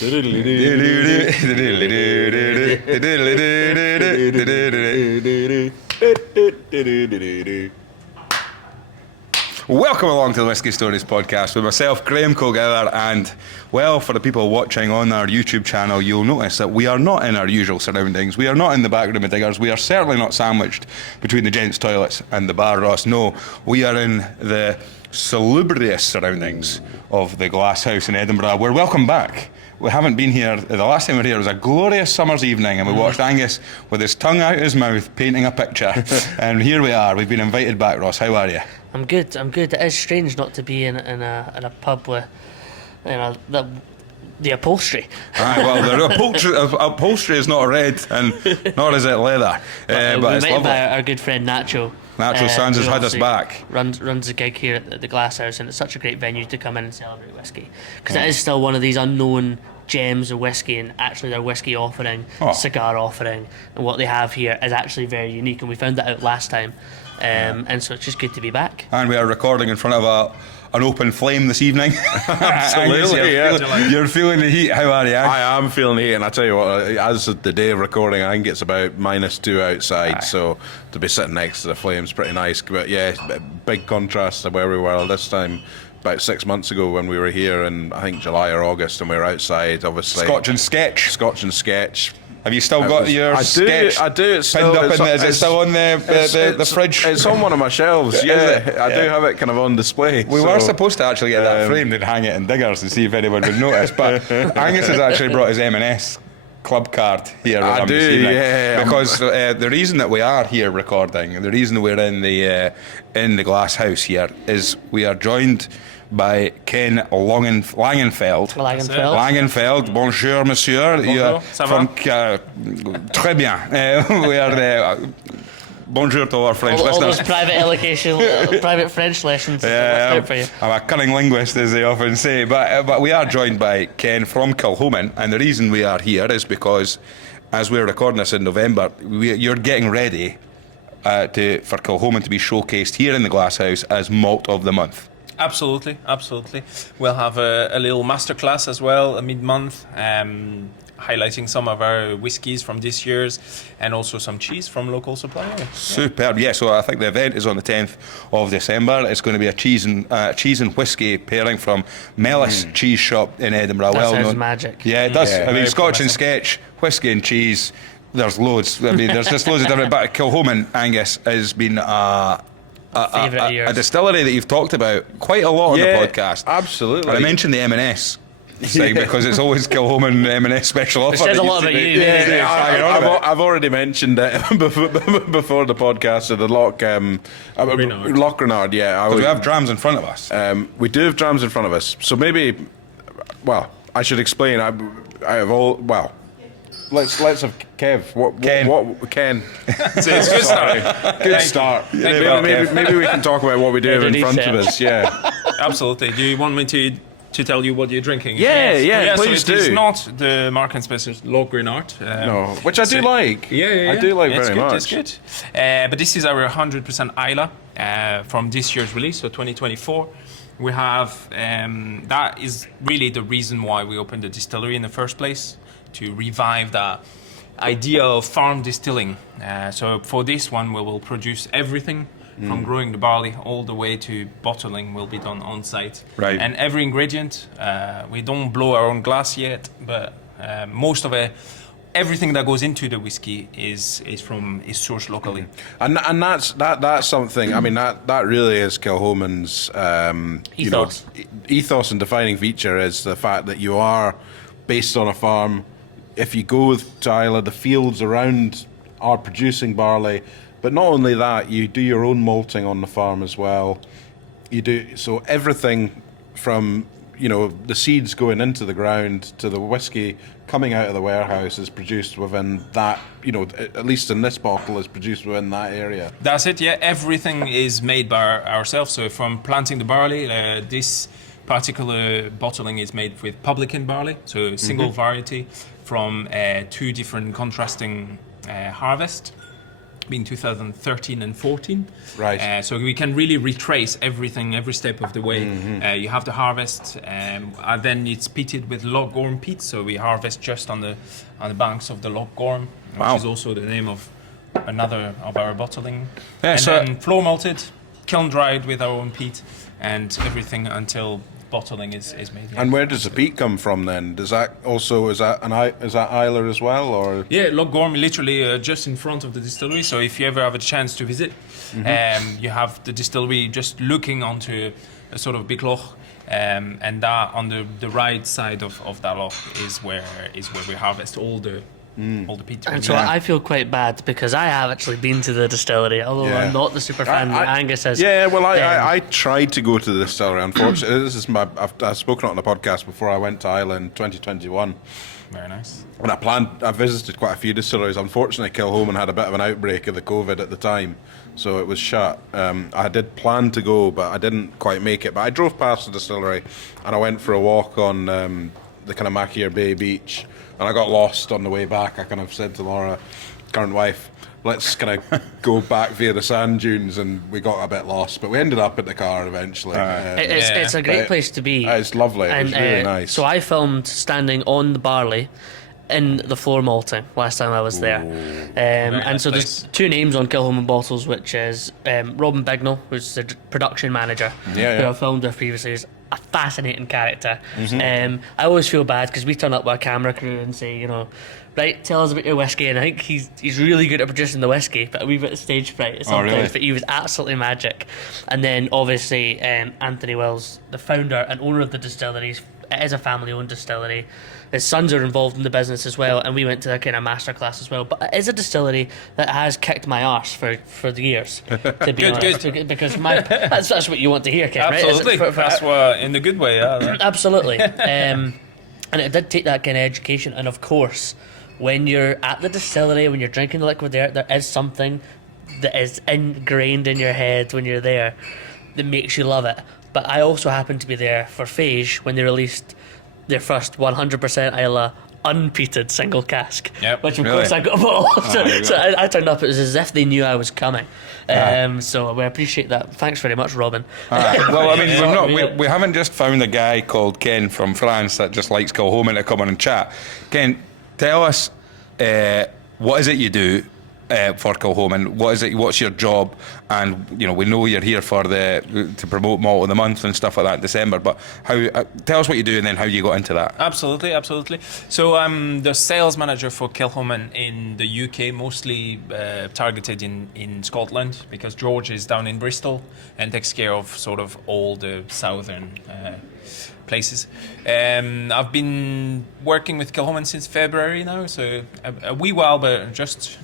Welcome along to the Whisky Stories podcast with myself, Graham Colgether, and, well, for the people watching on our YouTube channel, you'll notice that we are not in our usual surroundings. We are not in the back room of Diggers. We are certainly not sandwiched between the gents' toilets and the bar, Ross. No, we are in the salubrious surroundings of the Galsshouse in Edinburgh. We're welcome back. We haven't been here. The last time we were here was a glorious summer's evening, and we watched Angus with his tongue out his mouth painting a picture. And here we are. We've been invited back. Ross, how are you? I'm good. It is strange not to be in a pub with, the upholstery. Aye, well, the upholstery is not red, and nor is it leather. But we it's met lovely. by our good friend Nacho. Nacho Sands has who had us obviously back. Runs a gig here at the Galsshouse, and it's such a great venue to come in and celebrate whiskey, because it is still one of these unknown gems of whiskey, and actually their whiskey offering, cigar offering, and what they have here is actually very unique, and we found that out last time. And so it's just good to be back. And we are recording in front of an open flame this evening. Absolutely, you're feeling the heat. How are you? I am feeling the heat, and I tell you what, as the day of recording, I think it's about -2 outside, so to be sitting next to the flame's pretty nice. But yeah, big contrast to where we were this time about 6 months ago when we were here in, I think, July or August, and we were outside, obviously. Scotch and Sketch. Have you still got your sketch? I do. It's still, pinned up in is it still on the fridge? It's on one of my shelves. Yeah, I do have it kind of on display. We were supposed to actually get that framed and hang it in Diggers and see if anyone would notice, but Angus has actually brought his M&S club card here with him this evening. Yeah. Because the reason that we are here recording, and the reason we're in the Galsshouse here, is we are joined by Ken Langenfeld. Bonjour, monsieur. Bonjour, ça va? Très bien. We are there. Bonjour to our French listeners. All those private French lessons. Yeah, for you. I'm a cunning linguist, as they often say. But we are joined by Ken from Kilchoman, and the reason we are here is because, as we're recording this in November, you're getting ready for Kilchoman to be showcased here in the Galsshouse as Malt of the Month. Absolutely. We'll have a little masterclass as well, a mid-month, highlighting some of our whiskies from this year's, and also some cheese from local suppliers. Superb. Yeah, so I think the event is on the 10th of December. It's going to be a cheese and whiskey pairing from Mellis Cheese Shop in Edinburgh. That sounds magic. Yeah, it does. Yeah, I mean, Scotch and Sketch, whiskey and cheese, there's loads. I mean, there's just loads of different. But Kilchoman, Angus, has been a distillery that you've talked about quite a lot on the podcast. Absolutely. And I mentioned the M&S thing because it's always Kilchoman M&S special offer. It says a lot about you. I've already mentioned it before the podcast. So the Loch Renard. Yeah, we have drams in front of us. We do have drams in front of us. So maybe, well, I should explain. Let's have Kev. Ken? It's a good start. Good start. Maybe we can talk about what we do have in front of us. Yeah, Absolutely. Do you want me to tell you what you're drinking? Yeah, please so do. It's not the Mark and Spencer's Loch Renard. No, which I do like. Yeah. I do like it's very good, much. It's good. But this is our 100% Islay from this year's release, so 2024. We have that is really the reason why we opened the distillery in the first place, to revive that idea of farm distilling. So for this one, we will produce everything from growing the barley all the way to bottling will be done on site. Right. And every ingredient, we don't blow our own glass yet, but most of it, everything that goes into the whiskey is sourced locally. And that's something. I mean, that really is Kilchoman's Ethos. Ethos and defining feature is the fact that you are based on a farm. If you go to Islay, the fields around are producing barley, but not only that, you do your own malting on the farm as well. You do so everything from the seeds going into the ground to the whiskey coming out of the warehouse is produced within that. At least in this bottle, is produced within that area. That's it. Yeah, everything is made by ourselves. So from planting the barley, this particular bottling is made with publican barley, so single variety from 2 different contrasting harvests. between 2013 and 14. Right. So we can really retrace everything, every step of the way. You have the harvest, and then it's peated with Loch Gorm peat. So we harvest just on the banks of the Loch Gorm, which is also the name of another of our bottling. Yeah, and so then floor malted, kiln dried with our own peat, and everything until bottling is made. And where does the peat come from then? Is that Islay as well, or? Yeah, Loch Gorm, literally just in front of the distillery. So if you ever have a chance to visit, you have the distillery just looking onto a sort of big loch, and that on the right side of that loch is where we harvest all the peat. And so I feel quite bad because I have actually been to the distillery, although I'm not the super fan that Angus is. Yeah, well, I tried to go to the distillery. Unfortunately, this is I've spoken on the podcast before. I went to Islay in 2021. Very nice. And I visited quite a few distilleries. Unfortunately, Kilchoman had a bit of an outbreak of the COVID at the time, so it was shut. I did plan to go, but I didn't quite make it. But I drove past the distillery, and I went for a walk on the kind of Machier Bay beach, and I got lost on the way back. I kind of said to Laura, current wife, let's kind of go back via the sand dunes, and we got a bit lost, but we ended up at the car eventually. It's a great place to be. It's lovely. It was really nice. So I filmed standing on the barley in the floor malting last time I was there. And so there's two names on Kilchoman bottles, which is Robin Bignell, who's the production manager, who I filmed with previously. He's a fascinating character. I always feel bad because we turn up with our camera crew and say, right, tell us about your whiskey, and I think he's really good at producing the whiskey, but a wee bit of stage fright sometimes. Really? But he was absolutely magic. And then obviously Anthony Wells, the founder and owner of the distilleries. It is a family-owned distillery. His sons are involved in the business as well, and we went to a kind of masterclass as well. But it is a distillery that has kicked my arse for the years, to be honest. Because that's what you want to hear, Ken, Absolutely. right? That's what, in the good way, yeah. Absolutely. And it did take that kind of education. And of course, when you're at the distillery, when you're drinking the liquid there is something that is ingrained in your head when you're there that makes you love it. But I also happened to be there for Phage when they released their first 100% Islay unpeated single cask, which of course I got a bottle. So I turned up, it was as if they knew I was coming. So we appreciate that. Thanks very much, Robin. Well, I mean, we haven't just found a guy called Ken from France that just likes Kilchoman to come on and chat. Ken, tell us what is it you do for Kilchoman? What is it? What's your job? And we know you're here to promote Malt of the Month and stuff like that in December. But tell us what you do and then how you got into that. Absolutely. So I'm the sales manager for Kilchoman in the UK, mostly targeted in Scotland because George is down in Bristol and takes care of sort of all the southern places. I've been working with Kilchoman since February now, so a wee while, but just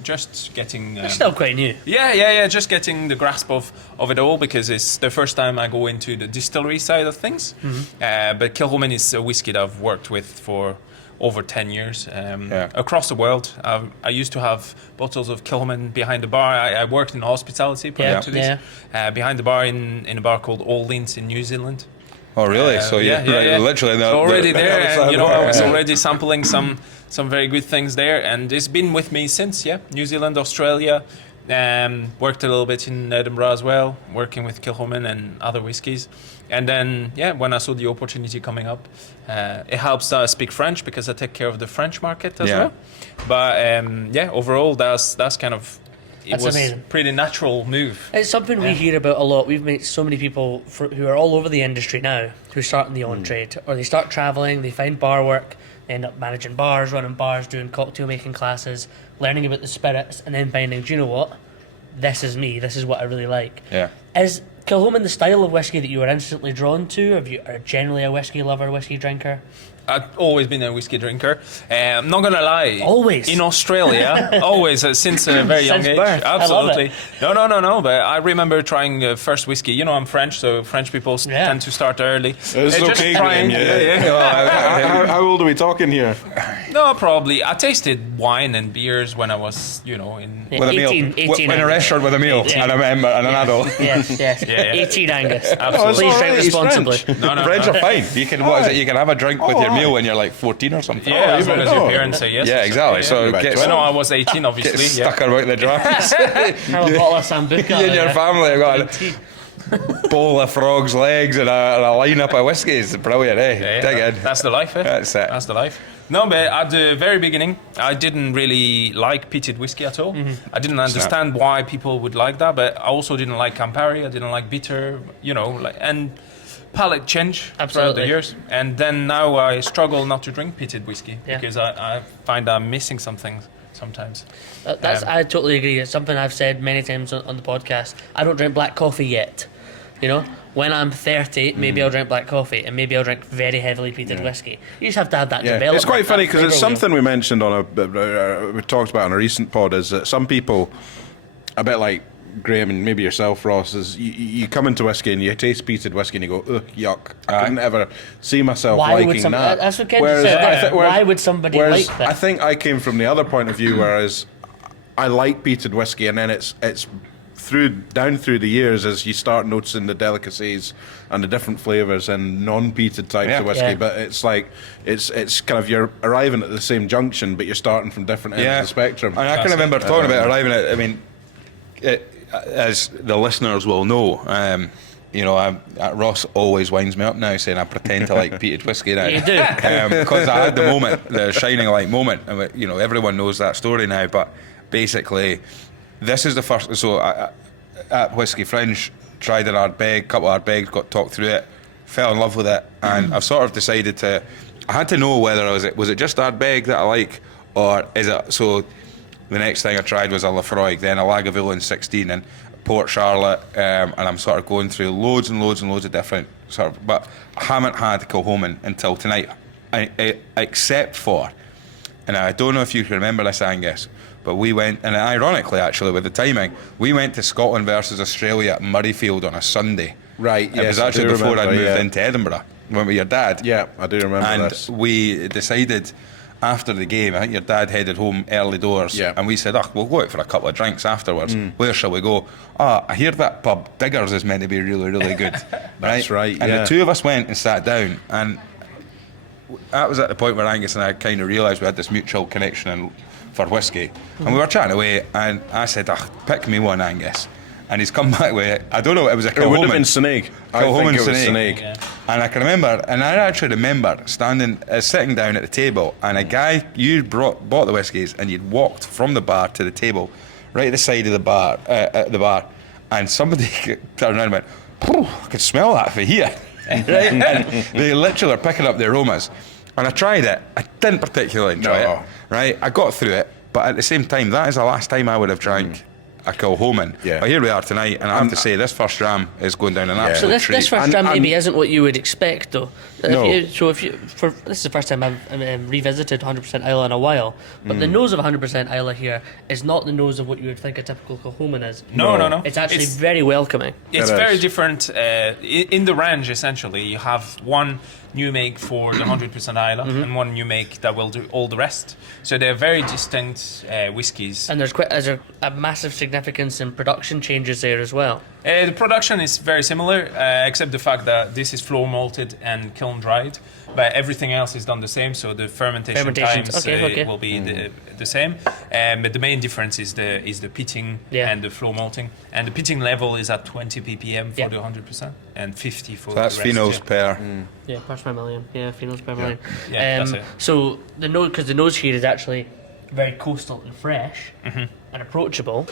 getting. It's still quite new. Yeah. Just getting the grasp of it all because it's the first time I go into the distillery side of things. But Kilchoman is a whiskey that I've worked with for over 10 years across the world. I used to have bottles of Kilchoman behind the bar. I worked in hospitality prior to this. Behind the bar in a bar called All Lints in New Zealand. Oh, really? So literally already there, and I was already sampling some very good things there, and it's been with me since. New Zealand, Australia, worked a little bit in Edinburgh as well, working with Kilchoman and other whiskies, and then when I saw the opportunity coming up, it helps that I speak French because I take care of the French market as well. But overall, that's kind of. It was amazing. Pretty natural move. It's something we hear about a lot. We've met so many people who are all over the industry now who start in the on-trade, or they start travelling, they find bar work, they end up managing bars, running bars, doing cocktail making classes, learning about the spirits, and then finding, do you know what? This is me. This is what I really like. Yeah. Is Kilchoman the style of whiskey that you were instantly drawn to? Are generally a whiskey lover, whiskey drinker? I've always been a whiskey drinker. I'm not gonna lie. Always in Australia. Always since a very young age. Birth. Absolutely. No. But I remember trying first whiskey. I'm French, so French people tend to start early. It's okay, Graham. How old are we talking here? No, probably. I tasted wine and beers when I was, in. Yeah, With a 18, meal. 18 In a restaurant with a meal Yeah. and a member and an adult. Yes. Yeah. 18 Angus. Absolutely. Please all drink right, he's responsibly. French. No. French are fine. You can what is it? You can have a drink with your right. meal when you're like 14 or something. Yeah, as long as your Oh. parents say yes. Yeah, exactly. So About get, 12. No, I was 18, get obviously. stuck about the drums. Have a bottle of Sambuca. You and your yeah. family have got a bowl of frog's legs and a lineup of whiskies. Brilliant, eh? Yeah, Dig in. that's the life, eh? That's it. That's the life. No, but at the very beginning, I didn't really like peated whiskey at all. I didn't understand why people would like that, but I also didn't like Campari. I didn't like bitter, and palate change throughout Absolutely. the years. And then now I struggle not to drink peated whiskey Yeah. because I find I'm missing something sometimes. I totally agree. It's something I've said many times on the podcast. I don't drink black coffee yet. When I'm 30, maybe I'll drink black coffee, and maybe I'll drink very heavily peated whiskey. You just have to have that development. It's quite funny that because it's flavour wheel. something we mentioned on we talked about on a recent pod. Is that some people, a bit like Graham and maybe yourself, Ross, is you come into whiskey and you taste peated whiskey and you go, ugh, yuck. I couldn't ever see myself Why would liking some- that. that's what Ken just said. Why would somebody whereas like that? I think I came from the other point of view, whereas I like peated whiskey, and then it's down through the years as you start noticing the delicacies and the different flavours and non-peated types Yeah. of whiskey. Yeah. But it's like it's kind of you're arriving at the same junction, but you're starting from different ends of the spectrum. And I can remember talking about arriving at, I mean, as the listeners will know, Ross always winds me up now saying I pretend to like peated whiskey now. You do. Because I had the moment, the shining light moment. And, everyone knows that story now, but basically, this is the first. So at Whiskey Fringe, tried an Ardbeg, couple of Ardbegs, got talked through it, fell in love with it, and I've sort of decided I had to know whether was it just Ardbeg that I like, or is it so. The next thing I tried was a Lafroig, then a Lagavulin 16 and Port Charlotte, and I'm sort of going through loads and loads and loads of different but I haven't had Kilchoman until tonight, except for, and I don't know if you can remember this, Angus, but we went, and ironically actually with the timing, we went to Scotland versus Australia at Murrayfield on a Sunday. Right, It yes, was I actually do before remember, I'd moved yeah. into Edinburgh, went with your dad. Yeah, I do remember And this. we decided after the game, I think your dad headed home early doors, Yeah. and we said, we'll go out for a couple of drinks afterwards. Where shall we go? I hear that pub, Diggers, is meant to be really, really good. That's right, And yeah. the two of us went and sat down, and that was at the point where Angus and I kind of realised we had this mutual connection for whiskey. And we were chatting away, and I said, pick me one, Angus. And he's come back with, I don't know, it was a Kilchoman. It would have been Snake. I think Kilchoman it was Snake. Snake. Yeah. And I can remember, and I actually remember sitting down at the table, and a guy, you bought the whiskies, and you'd walked from the bar to the table, right at the side of the bar, and somebody turned around and went, I could smell that for here. Right? And they literally are picking up the aromas. And I tried it. I didn't particularly enjoy it. Right? I got through it, but at the same time, that is the last time I would have drank a Kilchoman. Yeah. But here we are tonight, and I have to say, this first dram is going down an So absolute this treat. first dram maybe isn't what you would expect, though. No. This is the first time I've revisited 100% Islay in a while, but the nose of 100% Islay here is not the nose of what you would think a typical Kilchoman is. No. It's actually very welcoming. It's It very is. different. In the range, essentially, you have one new make for the 100% Islay and one new make that will do all the rest. So they're very distinct whiskies. And there's a massive significance in production changes there as well. The production is very similar, except the fact that this is floor malted and kiln dried, but everything else is done the same. So the fermentation Fermentations, times okay. will be the same. But the main difference is the pitting and the floor malting, and the pitting level is at 20 ppm for the 100% and 50 for So that's the rest. phenols per. Yeah, parts per million. Yeah, phenols per million. Yeah, that's it. So the nose, because the nose here is actually very coastal and fresh and approachable,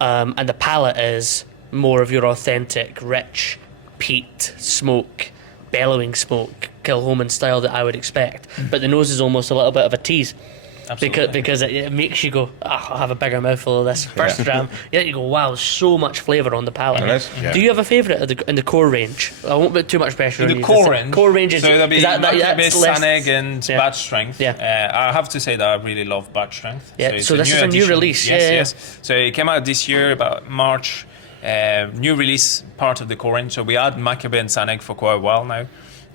and the palate is more of your authentic, rich, peat, smoke, bellowing smoke, Kilchoman style that I would expect. But the nose is almost a little bit of a tease. Absolutely. Because it makes you go, I'll have a bigger mouthful of this first dram. Yeah, you go, wow, there's so much flavour on the palate. There is. Yeah. Do you have a favourite in the core range? I won't put too much pressure on In the you. core range, is so that'll be that's less- Saneg and yeah. batch strength. Yeah. I have to say that I really love batch strength. Yeah, so it's this is a new addition. release, Yes, yeah. yes. So it came out this year, about March. New release, part of the core range. So we had Maccabee and Saneg for quite a while now.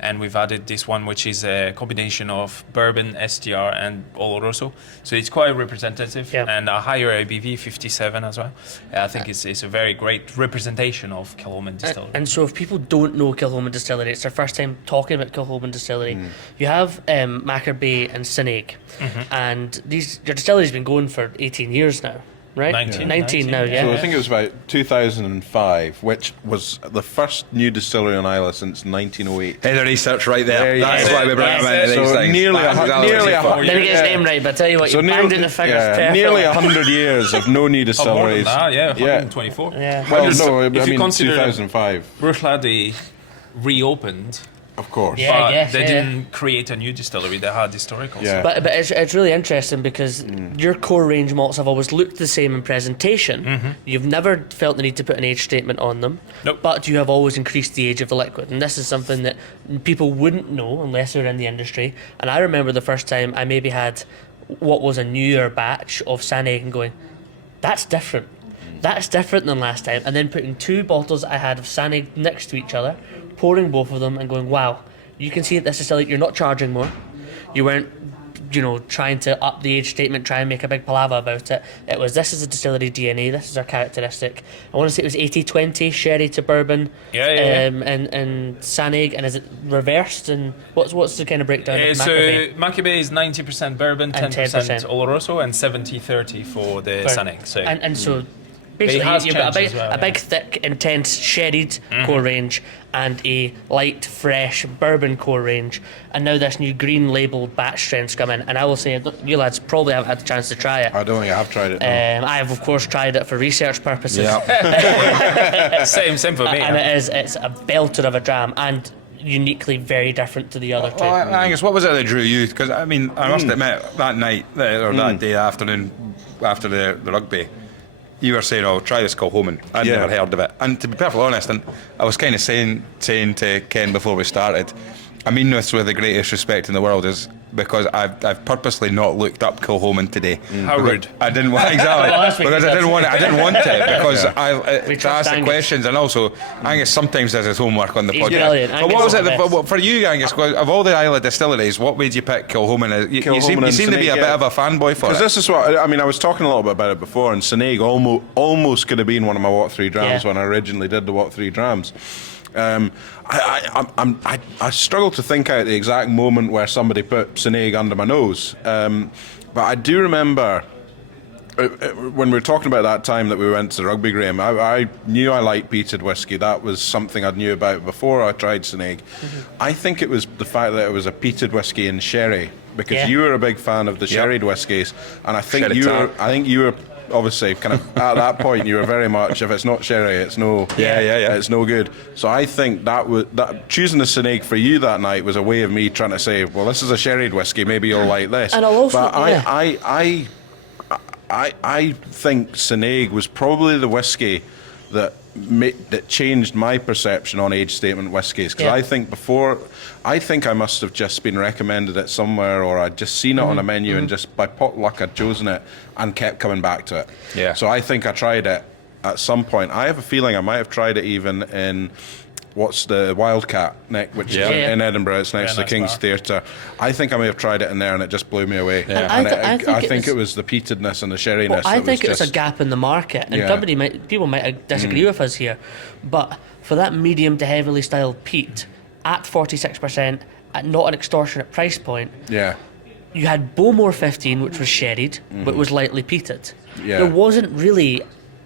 and we've added this one, which is a combination of bourbon, STR, and Oloroso. So it's quite representative, and a higher ABV, 57 as well. I think it's a very great representation of Kilchoman Distillery. And so if people don't know Kilchoman Distillery, it's their first time talking about Kilchoman Distillery. You have Macker Bay and Sineig, and your distillery's been going for 18 years now. Right? 19 now, yeah. So I think it was about 2005, which was the first new distillery on Islay since 1908. Hey, the research right there. That's why we bring him into these things. Nearly Didn't get his name right, but I tell you what, you banged in the figures perfectly. Nearly 100 years of no new distilleries. More than that, 124. Yeah. Well, no, I if you mean consider 2005. Bruichladdich reopened. Of course. Yeah, but they didn't create a new distillery, they had historical. Yeah. But it's really interesting because your core range malts have always looked the same in presentation. You've never felt the need to put an age statement on them. Nope. But you have always increased the age of the liquid. And this is something that people wouldn't know unless they're in the industry. And I remember the first time I maybe had what was a newer batch of Sineig and going, that's different. That's different than last time. And then putting 2 bottles I had of Sineig next to each other, pouring both of them and going, wow, you can see that this is still, you're not charging more. You weren't, trying to up the age statement, try and make a big palaver about it. It was, this is a distillery DNA, this is our characteristic. I want to say it was 80-20, sherry to bourbon, and Sineig, and is it reversed? And what's the kind of breakdown of so Macker Bay? Macker Bay is 90% bourbon, 10% Oloroso, and 70-30 for the Sineig. So. And so basically, you've got a big, thick, intense, sherried core range and a light, fresh bourbon core range. And now this new green labelled batch strengths come in. And I will say, you lads probably haven't had the chance to try it. I don't think I have tried it. No. I have, of course, tried it for research purposes. Yeah. same for me. And it's a belter of a dram. And uniquely very different to the other two. Angus, what was it that drew you? Because, I must admit, that night, or that day, afternoon, after the rugby, you were saying, try this Kilchoman. I'd never heard of it. And to be perfectly honest, and I was kind of saying to Ken before we started, I mean this with the greatest respect in the world, is because I've purposely not looked up Kilchoman today. How rude! I didn't want because I didn't want it. I didn't want it because to ask the questions, and also Angus sometimes does his homework on the podcast. Brilliant. But what was it for you, Angus? Of all the Islay distilleries, what made you pick Kilchoman? You seem to be a bit of a fanboy for it. Because this is what I was talking a little bit about it before, and Sineig almost could have been one of my What 3 drams when I originally did the What 3 drams. I struggle to think out the exact moment where somebody put Sineig under my nose, but I do remember when we were talking about that time that we went to the rugby, Graham. I knew I liked peated whiskey. That was something I knew about before I tried Sineig. I think it was the fact that it was a peated whiskey in sherry, because you were a big fan of the sherried whiskies, and I think you were obviously kind of at that point you were very much, if it's not sherry, it's no it's no good. So I think that choosing the Sineig for you that night was a way of me trying to say, well, this is a sherried whiskey, maybe you'll like this. And I'll also, but I think Sineig was probably the whiskey that changed my perception on age statement whiskies, because I think I must have just been recommended it somewhere, or I'd just seen it on a menu and just by pot luck I'd chosen it and kept coming back to it. Yeah. So I think I tried it at some point. I have a feeling I might have tried it even in what's the Wildcat neck, which is in Edinburgh. It's next to the King's Theatre. I think I may have tried it in there and it just blew me away. Yeah. I think it was the peatedness and the sherryness. I think it was a gap in the market, and people might disagree with us here, but for that medium to heavily styled peat at 46%, at not an extortionate price point, you had Bowmore 15, which was sherried, but was lightly peated. There wasn't really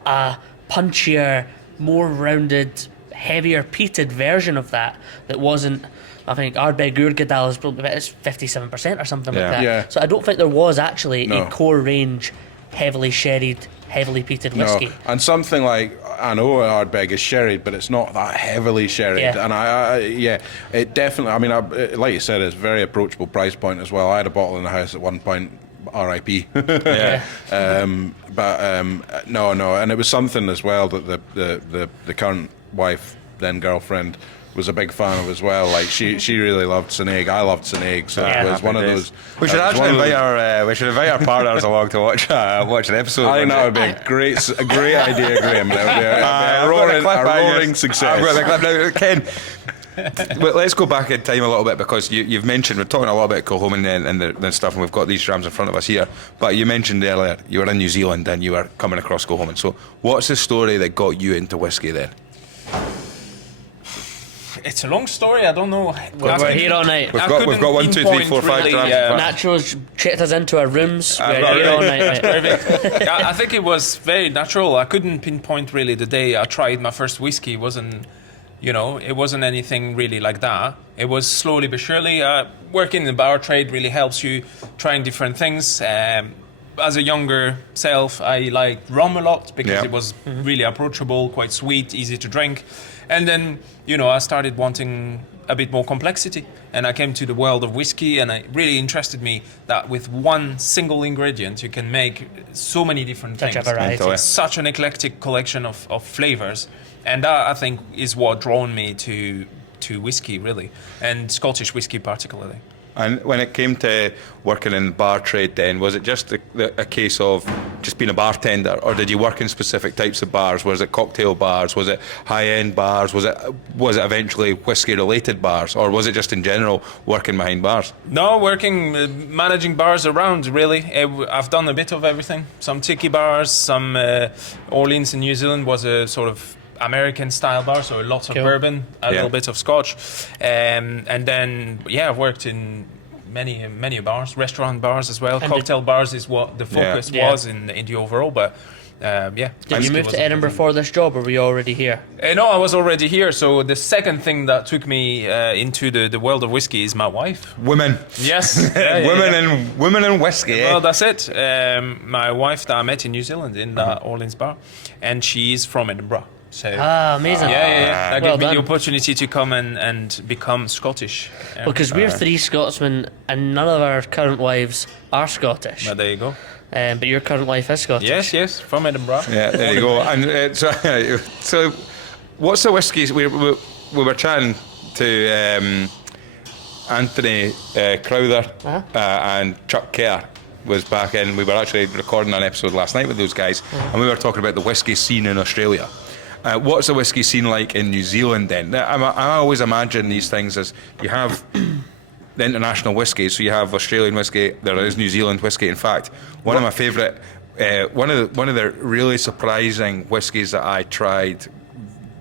a punchier, more rounded, heavier peated version of that wasn't. I think Ardbeg Urgadal is probably about 57% or something like that. Yeah. So I don't think there was actually a core range heavily sherried, heavily peated whiskey. And something like, I know Ardbeg is sherried, but it's not that heavily sherried. And it definitely, I mean, like you said, it's a very approachable price point as well. I had a bottle in the house at one point, R.I.P. No, and it was something as well that the current wife, then girlfriend, was a big fan of as well. Like she really loved Sineig. I loved Sineig, so it was one of those. We should actually invite our partners along to watch an episode. I think that would be a great idea, Graham. That would be a roaring success. I've got the clip now. Ken, But let's go back in time a little bit, because you've mentioned, we're talking a lot about Kilchoman and the stuff, and we've got these drams in front of us here. But you mentioned earlier you were in New Zealand and you were coming across Kilchoman. So what's the story that got you into whiskey then? It's a long story. I don't know. We're here all night. We've got 1, 2, 3, 4, 5 drams. Naturals checked us into our rooms. We're here all night. Right? I think it was very natural. I couldn't pinpoint really the day I tried my first whiskey. It wasn't anything really like that. It was slowly but surely. Working in the bar trade really helps you trying different things. As a younger self, I liked rum a lot because it was really approachable, quite sweet, easy to drink. And then, I started wanting a bit more complexity. And I came to the world of whiskey, and it really interested me that with one single ingredient, you can make so many different things. Such a variety. It's such an eclectic collection of flavors. And that, I think, is what drawn me to whiskey, really, and Scottish whiskey particularly. And when it came to working in the bar trade then, was it just a case of just being a bartender, or did you work in specific types of bars? Was it cocktail bars? Was it high-end bars? Was it eventually whiskey-related bars? Or was it just in general working behind bars? No, managing bars around, really. I've done a bit of everything. Some tiki bars, some Orleans in New Zealand was a sort of American style bar, so lots of bourbon, a little bit of Scotch, and then I've worked in many bars, restaurant bars as well. And cocktail bars is what the focus was in the overall, but Did you move to Edinburgh for this job, or were you already here? No, I was already here. So the second thing that took me into the world of whiskey is my wife. Women. Yes. Women and whiskey. Well, that's it. My wife that I met in New Zealand in the Orleans bar, and she's from Edinburgh. So, amazing. That gave me the opportunity to come and become Scottish. Because we're three Scotsmen and none of our current wives are Scottish. Well, there you go. But your current wife is Scottish. Yes, from Edinburgh. Yeah, there you go. And so what's the whiskies? We were chatting to Anthony Crowther and Chuck Kerr was back in. We were actually recording an episode last night with those guys, and we were talking about the whiskey scene in Australia. What's the whiskey scene like in New Zealand then? I always imagine these things as you have the international whiskey, so you have Australian whiskey, there is New Zealand whiskey. In fact, one of my favourite, one of the really surprising whiskies that I tried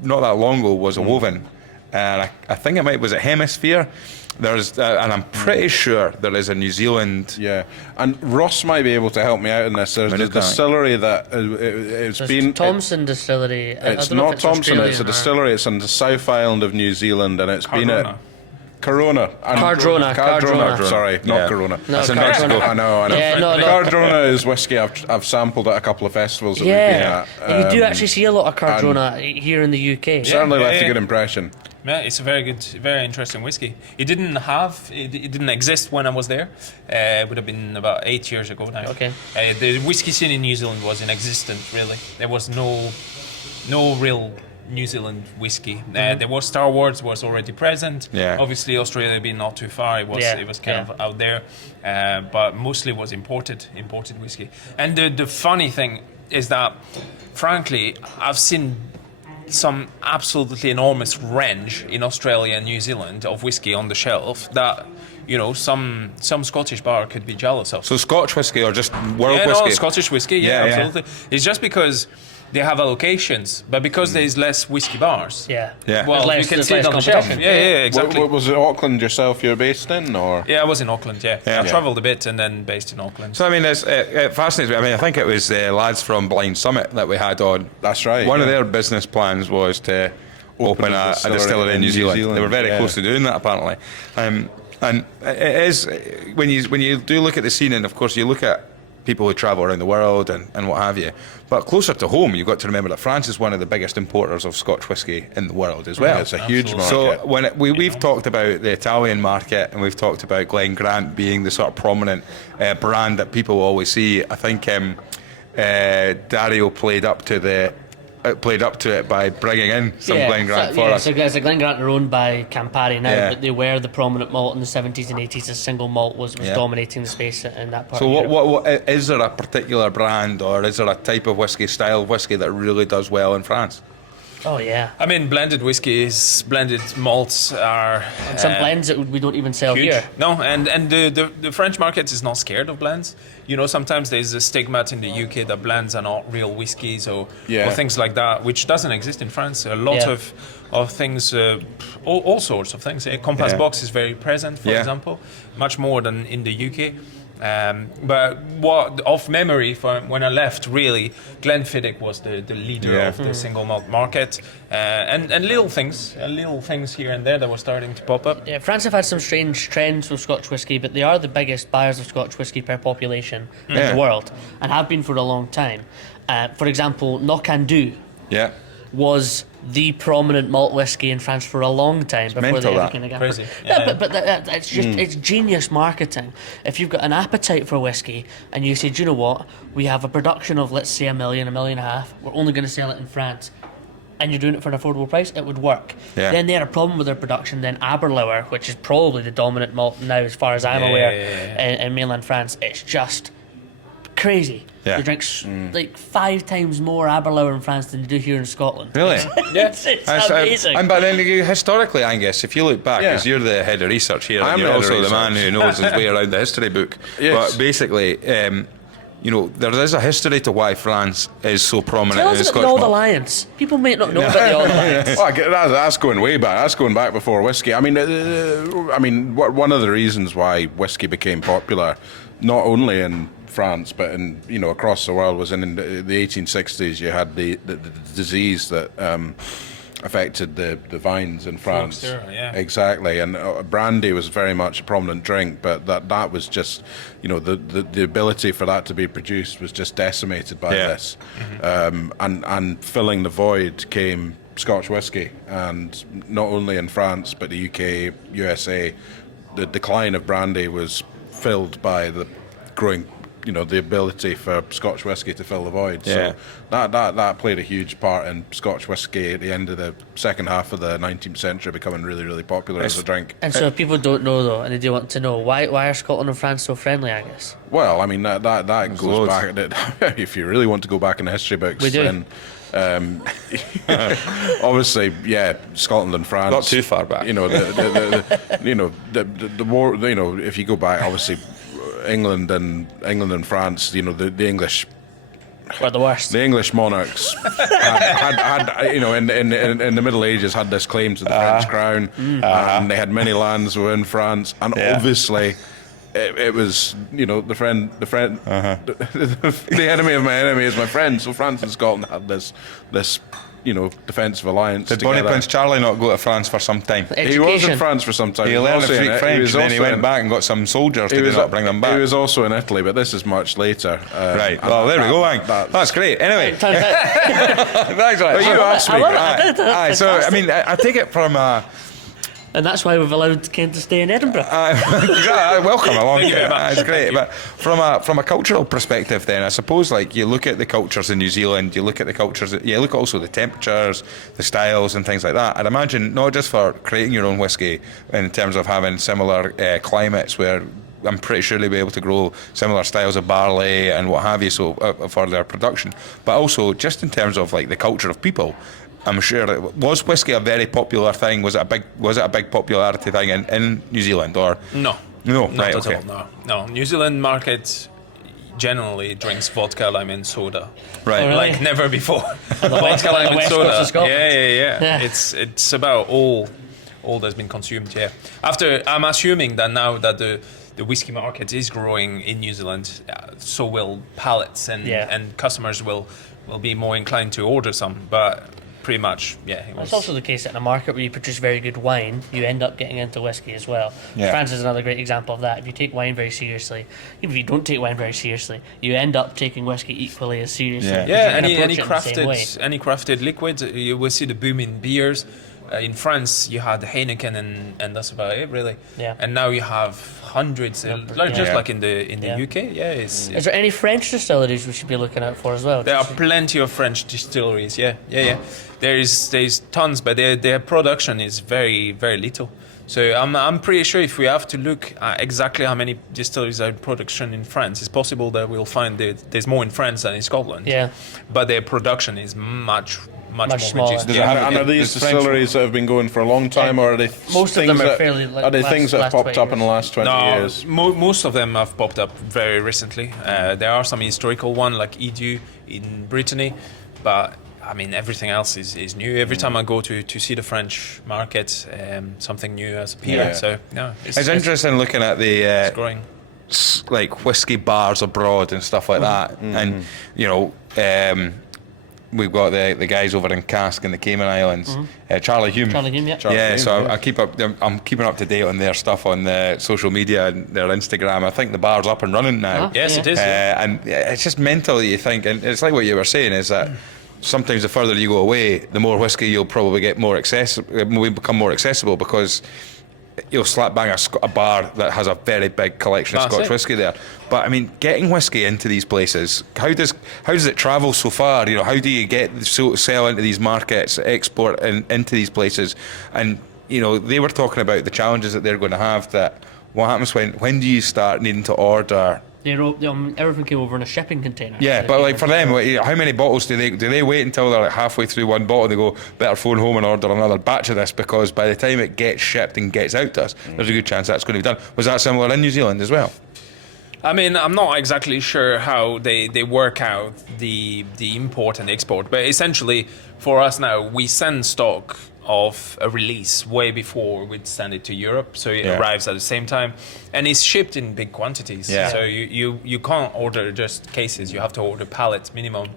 not that long ago was a Woven, and I think was it Hemisphere. There's and I'm pretty sure there is a New Zealand. Yeah, and Ross might be able to help me out in this. There's a distillery that it's been Thompson Distillery. It's not Thompson. It's a distillery. It's on the South Island of New Zealand, and it's been at Corona. Cardrona. Sorry, not Corona. No, that's in Mexico. I know. Yeah, no. Cardrona is whiskey I've sampled at a couple of festivals that we've been at. And you do actually see a lot of Cardrona here in the UK. Certainly left a good impression. Yeah, it's a very good, very interesting whiskey. It didn't exist when I was there. It would have been about 8 years ago now. Okay. The whiskey scene in New Zealand was inexistent, really. There was no real New Zealand whiskey. There was Star Wars was already present. Yeah. Obviously, Australia being not too far, it was kind of out there. But mostly was imported whiskey. And the funny thing is that, frankly, I've seen some absolutely enormous range in Australia and New Zealand of whiskey on the shelf that some Scottish bar could be jealous of. So Scotch whiskey or just world whiskey? No, Scottish whiskey, absolutely. It's just because they have allocations, but because there's less whiskey bars. Yeah. Well, you can see it on the shelf. Yeah, exactly. What was it Auckland yourself you're based in, or? Yeah, I was in Auckland, I travelled a bit and then based in Auckland. So, I mean, it fascinates me. I mean, I think it was lads from Blind Summit that we had on. That's right. One of their business plans was to open a distillery in New Zealand. They were very close to doing that, apparently. And it is, when you do look at the scene, and of course you look at people who travel around the world and what have you. But closer to home, you've got to remember that France is one of the biggest importers of Scotch whisky in the world as well. Yeah, it's a huge market. So when we've talked about the Italian market, and we've talked about Glen Grant being the sort of prominent brand that people always see, I think Dario played up to it by bringing in some Glen Grant for us. So Glen Grant are owned by Campari now, but they were the prominent malt in the 70s and 80s. A single malt was dominating the space in that part. So what is there a particular brand or is there a type of whiskey, style of whiskey that really does well in France? Oh yeah. I mean, blended whiskies, blended malts are And some blends that we don't even sell huge. here. No, and the French market is not scared of blends. You know, sometimes there's a stigma in the UK that blends are not real whiskeys or things like that, which doesn't exist in France. A lot of things, all sorts of things. A compass box is very present, for example, much more than in the UK. But what off memory from when I left, really, Glenfiddich was the leader of the single malt market, and little things here and there that were starting to pop up. Yeah, France have had some strange trends with Scotch whisky, but they are the biggest buyers of Scotch whisky per population in the world, and have been for a long time. For example, Knock-and-Do was the prominent malt whisky in France for a long time before they ever kind of got crazy. But it's just it's genius marketing. If you've got an appetite for whisky and you say, do you know what, we have a production of, let's say, 1 million, 1.5 million, we're only going to sell it in France, and you're doing it for an affordable price, it would work. Then they had a problem with their production. Then Aberlour, which is probably the dominant malt now as far as I'm aware in mainland France, it's just crazy. They drink like 5 times more Aberlour in France than they do here in Scotland. Really? It's amazing. But then historically, Angus, if you look back, because you're the head of research here, and you're also the man who knows his way around the history book. But basically, you know, there is a history to why France is so prominent Tell in the us about Scotch the Old malt. Alliance. People might not know about the Old Alliance. Well, that's going way back. That's going back before whiskey. I mean, one of the reasons why whiskey became popular, not only in France, but in across the world, was in the 1860s. You had the disease that affected the vines in France. Exactly, and brandy was very much a prominent drink, but that was just, the ability for that to be produced was just decimated by this, and filling the void came Scotch whisky, and not only in France but the UK, USA, the decline of brandy was filled by the growing, the ability for Scotch whisky to fill the void. So that played a huge part in Scotch whisky at the end of the second half of the 19th century becoming really, really popular as a drink. And so if people don't know, though, and they do want to know, why are Scotland and France so friendly, I guess? Well, I mean, that goes back, if you really want to go back in the history books, we do. Then obviously, Scotland and France. Not too far back. The war. If you go back, obviously, England and France. The English. We're the worst. The English monarchs had in the Middle Ages had this claim to the French crown, and they had many lands within France, and obviously. It was, the enemy of my enemy is my friend. So France and Scotland had this defensive alliance. Did Bonnie Prince Charlie not go to France for some time? He was in France for some time. He learned to speak French, and then he went back and got some soldiers to not bring them back. He was also in Italy, but this is much later. Right. Well, there we go, Ang. That's great. Anyway, thanks. Well, you asked me. So, I mean, I take it from and that's why we've allowed Ken to stay in Edinburgh. Welcome along. Thank you very much. It's great. But from a cultural perspective, then I suppose, like, you look at the cultures in New Zealand, you look at the cultures, you look at also the temperatures, the styles, and things like that. I'd imagine not just for creating your own whiskey, in terms of having similar climates where I'm pretty sure they'll be able to grow similar styles of barley and what have you, so for their production, but also just in terms of like the culture of people. I'm sure was whiskey a very popular thing? Was it a big popularity thing in New Zealand or no? Not right, at all. No. New Zealand market generally drinks vodka, lime, and soda. Right, oh, really? Like never before. Vodka, lime, and soda. Yeah. It's about all that's been consumed. Yeah. After I'm assuming that now that the whiskey market is growing in New Zealand, so will palates and customers will be more inclined to order some, but. Pretty much, It's also the case that in a market where you produce very good wine, you end up getting into whiskey as well. Yeah. France is another great example of that. If you take wine very seriously, even if you don't take wine very seriously, you end up taking whiskey equally as seriously. Any crafted liquid, you will see the boom in beers. In France, you had Heineken, and that's about it, really. Yeah. And now you have hundreds, like in the UK. Is there any French distilleries we should be looking out for as well? There are plenty of French distilleries. Yeah. There's tons, but their production is very, very little. So I'm pretty sure if we have to look at exactly how many distilleries are in production in France, it's possible that we'll find there's more in France than in Scotland. Yeah. But their production is much Much more smaller. reduced. Does it Yeah. have- And are these Does French- distilleries that have been going for a long time, or are they Most of them are fairly, like, are they last- things that have last popped 20 up in the last 20 No, years? most of them have popped up very recently. There are some historical one like Edu in Brittany, but I mean everything else is new. Every time I go to see the French market, something new has appeared. Yeah. So no, It's interesting looking at the it's growing. like whiskey bars abroad and stuff like that, and you know. We've got the guys over in Cask in the Cayman Islands, Charlie Hume. Charlie Hume, yeah. Charlie Yeah, Hume, so yeah. I keep up. I'm keeping up to date on their stuff on the social media and their Instagram. I think the bar's up and running now. Yes, Yeah. it is. And it's just mental that you think, and it's like what you were saying, is that sometimes the further you go away, the more whiskey you'll probably get more will become more accessible, because you'll slap bang a bar that has a very big collection of That's Scotch it. whiskey there. But I mean, getting whiskey into these places, how does it travel so far? You know, how do you sell into these markets, export into these places? And you know, they were talking about the challenges that they're going to have. That what happens when do you start needing to order? Everything came over in a shipping container. Yeah, So but they like came for in- them, how many bottles do they wait until they're like halfway through one bottle and they go, better phone home and order another batch of this, because by the time it gets shipped and gets out to us, there's a good chance that's going to be done. Was that similar in New Zealand as well? I mean, I'm not exactly sure how they work out the import and export, but essentially for us now, we send stock of a release way before we'd send it to Europe, so it Yeah. arrives at the same time, and it's shipped in big quantities. Yeah. So you can't order just cases; you have to order pallets minimum.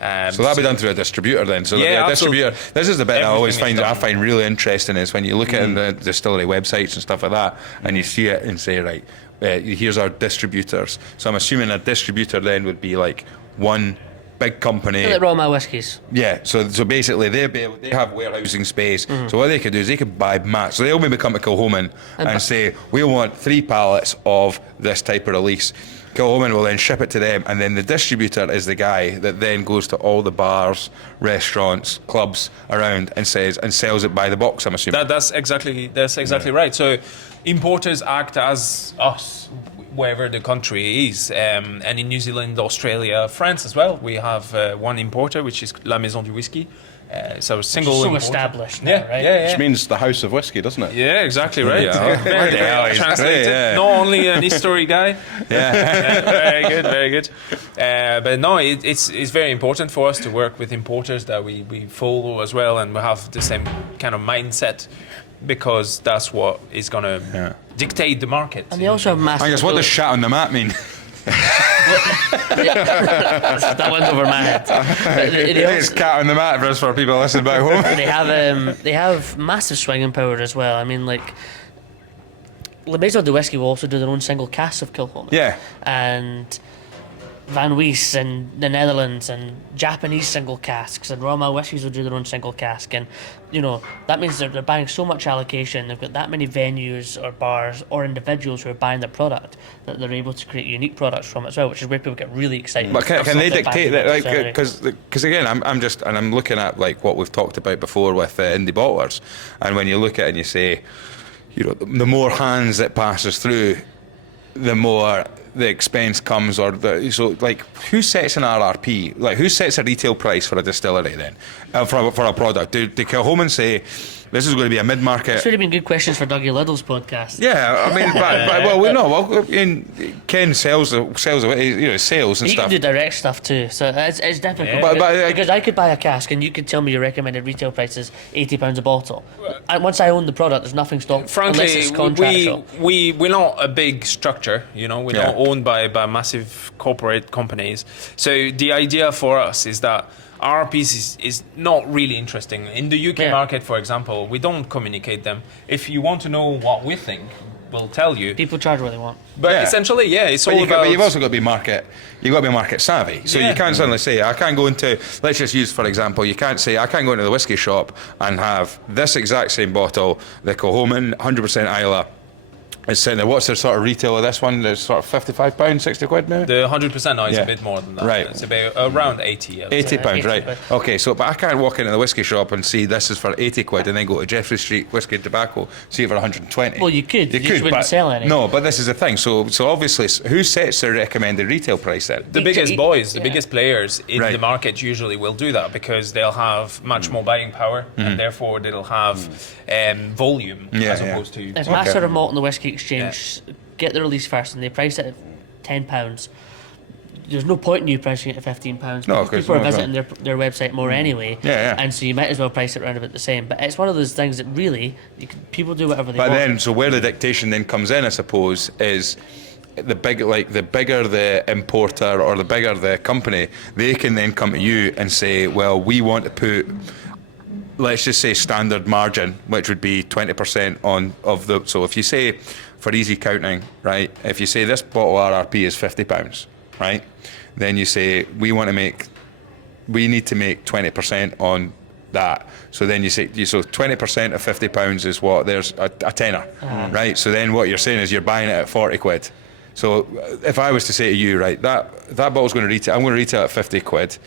So that'll be done through a distributor then. So Yeah, the distributor. This is the bit I always Everything is find done. really interesting, is when you look at the distillery websites and stuff like that, and you see it and say, right, here's our distributors. So I'm assuming a distributor then would be like one big company. Like Raw Malt Whiskies. Yeah, so basically they have warehousing space. So what they could do is they could buy mats. So they'll maybe come to Kilchoman and say, we want 3 pallets of this type of release. Kilchoman will then ship it to them, and then the distributor is the guy that then goes to all the bars, restaurants, clubs around and sells it by the box, I'm assuming. That's exactly right. So importers act as us, wherever the country is, and in New Zealand, Australia, France as well. We have one importer, which is La Maison du Whisky. So single so importer. established now, Yeah, right? yeah, Which means the house of whiskey, doesn't it? yeah, exactly right. Yeah. Very What the hell, good he's translated. great, yeah. Not only an history guy. Yeah. Very good, very good. But no, it's very important for us to work with importers that we follow as well, and we have the same kind of mindset, because that's what is going to dictate the market. And they also have massive. I guess, what does shat on the mat mean? that went over my head. But they It's also- cat on the mat for people listening back home. they have massive swinging power as well. I mean, like La Maison du Whisky will also do their own single casks of Kilchoman. Yeah. And Van Wees in the Netherlands, and Japanese single casks, and Raw Malt Whiskies will do their own single cask, and you know that means they're buying so much allocation. They've got that many venues or bars or individuals who are buying their product that they're able to create unique products from it as well, which is where people get really excited. But can they Something dictate back that? to Like, distillery. because again, I'm looking at like what we've talked about before with indie bottlers, and when you look at it and you say, you know, the more hands it passes through, the more the expense comes, so like who sets an RRP? Like who sets a retail price for a distillery then for a product? Do Kilchoman say this is going to be a mid-market? This would have been good questions for Dougie Liddell's podcast. Yeah, I mean, Ken sells you know, sales and You stuff. can do direct stuff too, so it's difficult. Yeah. Because I could buy a cask and you could tell me your recommended retail price is £80 a bottle. And once I own the product, there's nothing stopped unless Frankly, it's contractual. we're not a big structure, you know, we're Yeah. not owned by massive corporate companies. So the idea for us is that our piece is not really interesting. In the UK Yeah. market, for example, we don't communicate them. If you want to know what we think, we'll tell you. People charge what they want. But Yeah. essentially, yeah, it's all But about... you've also got to be market savvy. So Yeah. you can't suddenly say, I can't go into, let's just use for example, you can't say, I can't go into the whiskey shop and have this exact same bottle, the Kilchoman 100% Islay, It's sitting there. What's the sort of retail of this one? There's sort of £55, £60 maybe? The 100% now is Yeah. a bit more than that. Right. It's about around 80. I would say. £80, right. £80. Okay, so but I can't walk into the whiskey shop and see this is for £80 and then go to Jeffrey Street Whiskey and Tobacco, see it for 120. Well, you could. You just wouldn't but sell any. No, but this is the thing. So obviously, who sets the recommended retail price then? The biggest boys, the yeah. biggest players in Right. the market usually will do that because they'll have much more buying power and therefore they'll have volume Yeah, as yeah. opposed to. If Master of Malt and the Whisky Exchange get the release first and they price it at £10, there's no point in you pricing it at £15. No, because 'cause people are no, visiting their website more anyway. Yeah. And so you might as well price it around about the same. But it's one of those things that really people do whatever they But want. then, so where the dictation then comes in, I suppose, is the bigger the importer or the bigger the company, they can then come to you and say, well, we want to put, let's just say, standard margin, which would be 20% on of the. So if you say, for easy counting, right, if you say this bottle RRP is £50, right, then you say we need to make 20% on that. So then you say, so 20% of £50 is what? There's a tenner, right? So then what you're saying is you're buying it at £40. So if I was to say to you, right, that bottle's going to retail, I'm going to retail at £50,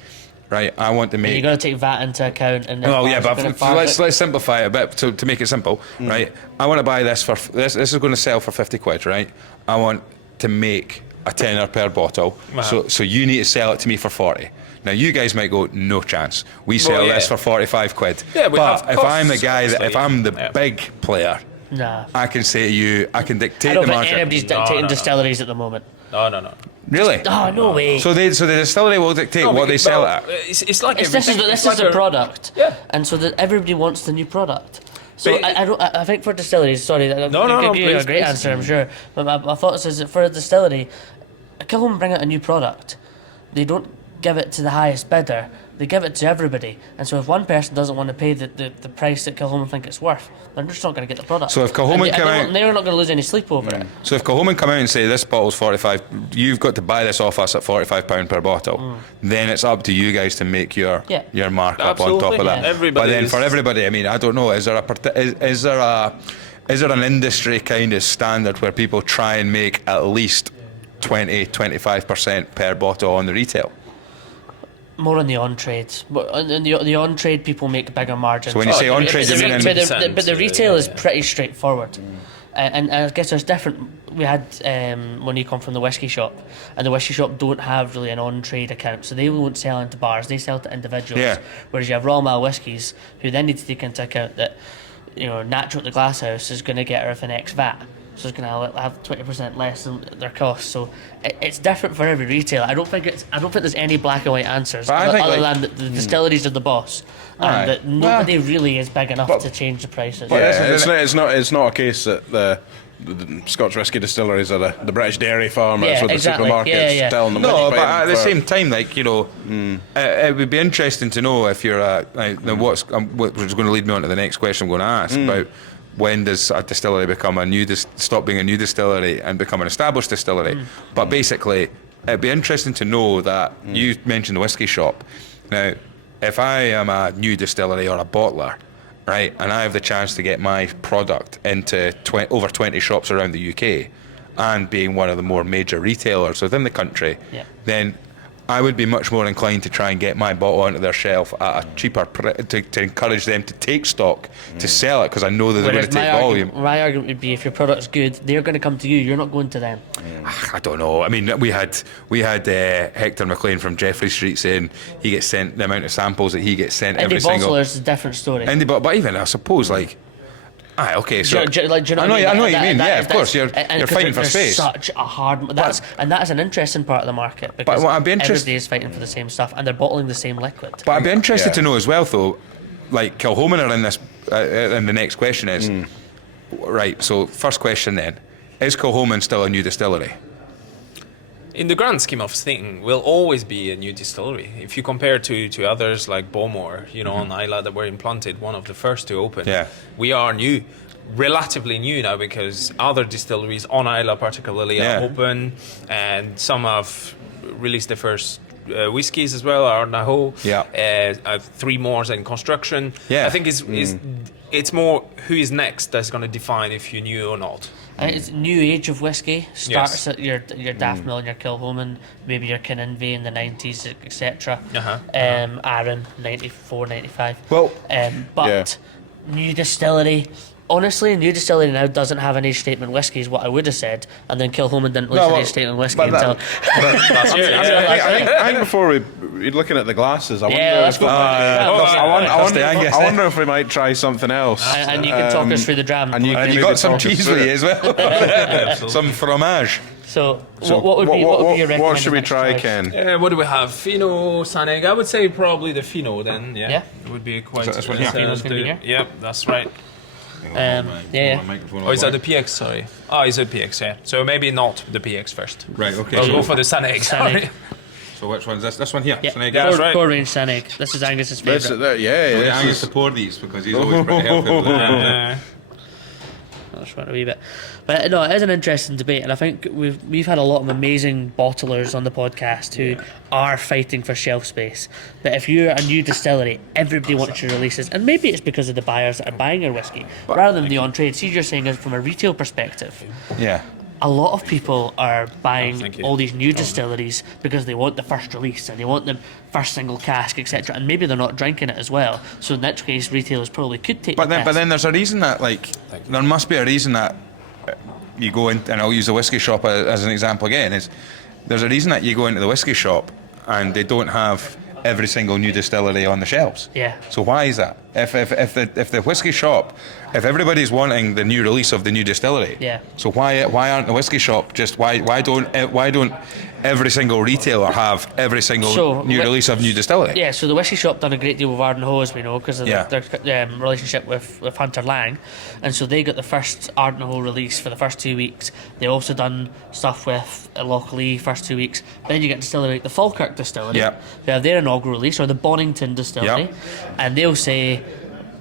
right? I want to And make. you're going to take VAT into account. And Oh yeah, but let's let's simplify it a bit to make it simple, right? I want to buy this for this. This is going to sell for £50, right? I want to make a tenner per bottle. Wow. So you need to sell it to me for 40. Now you guys might go, no chance. We sell Well, yeah. this for £45. Yeah, we but have if I'm the costs, guy that, if obviously. I'm the Yeah. big player, Nah. I can say to you, I can I dictate don't the think market. anybody's dictating no. distilleries at the moment. No. Really? Oh, no way. So the distillery will dictate what they sell it at. It's like This is everything. this It's is like the product, Yeah. and so that everybody wants the new product. So But- I think for distilleries, sorry, No, give you a please, great please. answer, I'm sure. But my thoughts is that for a distillery, Kilchoman bring out a new product. They don't give it to the highest bidder. They give it to everybody. And so if one person doesn't want to pay the price that Kilchoman think it's worth, they're just not going to get the product. So if Kilchoman come out- they're not going to lose any sleep over it. So if Kilchoman come out and say this bottle's 45, you've got to buy this off us at £45 per bottle. Then it's up to you guys to make your markup on top of Absolutely, that. yeah. Everybody But then is- for everybody, I mean, I don't know. Is there an industry kind of standard where people try and make at least 20-25% per bottle on the retail? More on the on-trade. But on the on-trade, people make bigger margins. So when you say on-trade, you mean but the retail is pretty straightforward. And I guess there's different. We had when you come from the whiskey shop, and the whiskey shop don't have really an on-trade account, so they won't sell into bars. They sell to individuals. Yeah. Whereas you have Royal Mile whiskies, who then need to take into account that Natural at the Glasshouse is going to get everything ex VAT. So it's going to have 20% less than their costs. So it's different for every retailer. I don't think there's any black and white answers But I think, other like- than the distilleries are the boss, Aye. and that nobody really is big enough to change the prices. But this is It's not a case that the Scotch whisky distilleries are the British dairy farmers Yeah, with exactly. the supermarkets Yeah. telling them No, what but to at the for- same time, it would be interesting to know if you're which is going to lead me on to the next question I'm going to ask about when does a distillery become stop being a new distillery and become an established distillery. But basically, it'd be interesting to know that you mentioned the whiskey shop. Now, if I am a new distillery or a bottler, right, and I have the chance to get my product into over 20 shops around the UK, and being one of the more major retailers within the country, then I would be much more inclined to try and get my bottle onto their shelf at a cheaper to encourage them to take stock, to sell it, because I know that they're going to take volume. My argument would be if your product's good, they're going to come to you. You're not going to them. I don't know. I mean, we had Hector McLean from Jeffrey Street saying he gets sent the amount of samples that he gets sent every Indie single. bottlers is a different story. But even I suppose okay, so do you know I what I know mean? what you That- mean. that Yeah, is- of course, you're and 'cause fighting for there's space. Such a hard. That is an interesting part of the market because what I'd be everybody is fighting for the same stuff and they're bottling the same liquid. But I'd be interested Yeah. to know as well, though, like Kilchoman are in this, and the next question is, right, so first question then, is Kilchoman still a new distillery? In the grand scheme of things, will always be a new distillery. If you compare to others like Bowmore, on Islay that were implanted, one of the first to open. Yeah. We are new, relatively new now, because other distilleries on Islay particularly Yeah. are open, and some have released the first whiskies as well, are now. Yeah. 3 more in construction. Yeah. I think it's more who is next that's going to define if you're new or not. It's new age of whiskey. Starts at your Daft Mill and your Kilchoman, maybe your Kinninvie in the 90s, etc. Arran 94, 95. Well, but new distillery. Honestly, new distillery now doesn't have an age statement whiskey, is what I would have said, and then Kilchoman didn't release an age statement whiskey until. Last year, I think before we're looking at the glasses, I wonder if we might try something else. And you can talk us through the dram. And you got some cheese with you as well. Some fromage. So what would be your recommendation? What should we try, Ken? what do we have? Fino, Saneg. I would say probably the Fino then. Yeah. It would be quite. So this one here? Fino's gonna be here? Yeah, that's right. Microphone Oh, is that the PX? Sorry. Oh, is it PX? Yeah. So maybe not the PX first. Right, okay. I'll go for the Saneg. Sorry. So which one's this? This one here? Yeah, Saneg. That's right. core range Saneg. This is Angus's favourite. Angus to pour these because he's always pretty helpful with that. I'll just run a wee bit. But no, it is an interesting debate, and I think we've had a lot of amazing bottlers on the podcast who are fighting for shelf space. But if you're a new distillery, everybody wants your releases, and maybe it's because of the buyers that are buying your whiskey rather than the on trade. See, you're saying it from a retail perspective. Yeah. A lot of people are buying all these new distilleries because they want the first release and they want the first single cask, etc. And maybe they're not drinking it as well. So in that case, retailers probably could take. But then there's a reason that there must be a reason that you go in, and I'll use the whiskey shop as an example again. Is there's a reason that you go into the whiskey shop and they don't have every single new distillery on the shelves. Yeah. So why is that? If the whiskey shop, if everybody's wanting the new release of the new distillery, so why aren't the whiskey shop just why don't every single retailer have every single new release of new distillery? Yeah, so the whiskey shop done a great deal with Ardnahoe, as we know, because of their relationship with Hunter Lang, and so they got the first Ardnahoe release for the first 2 weeks. They also done stuff with Loch-Lee first 2 weeks. Then you get distillery like the Falkirk distillery. They have their inaugural release, or the Bonington distillery, and they'll say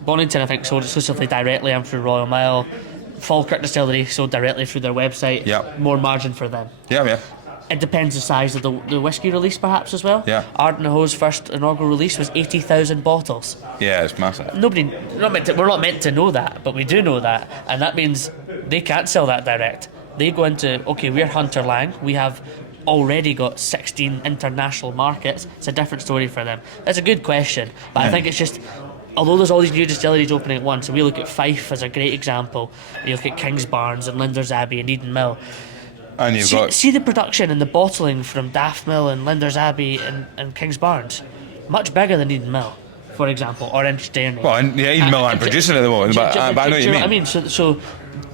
Bonington, I think, sold exclusively directly and through Royal Mile. Falkirk distillery sold directly through their website. More margin for them. It depends the size of the whiskey release, perhaps, as well. Ardnahoe's first inaugural release was 80,000 bottles. Yeah, it's massive. We're not meant to know that, but we do know that, and that means they can't sell that direct. They go into, we're Hunter Lang, we have already got 16 international markets. It's a different story for them. That's a good question, but I think it's just, although there's all these new distilleries opening at once, and we look at Fife as a great example, you look at Kingsbarns and Linders Abbey and Eden Mill, and you've see the production and the bottling from Daft Mill and Linders Abbey and Kingsbarns, much bigger than Eden Mill, for example, or Inchdairney. Well, Eden Mill aren't producing at the moment, but I know what you mean. I mean, so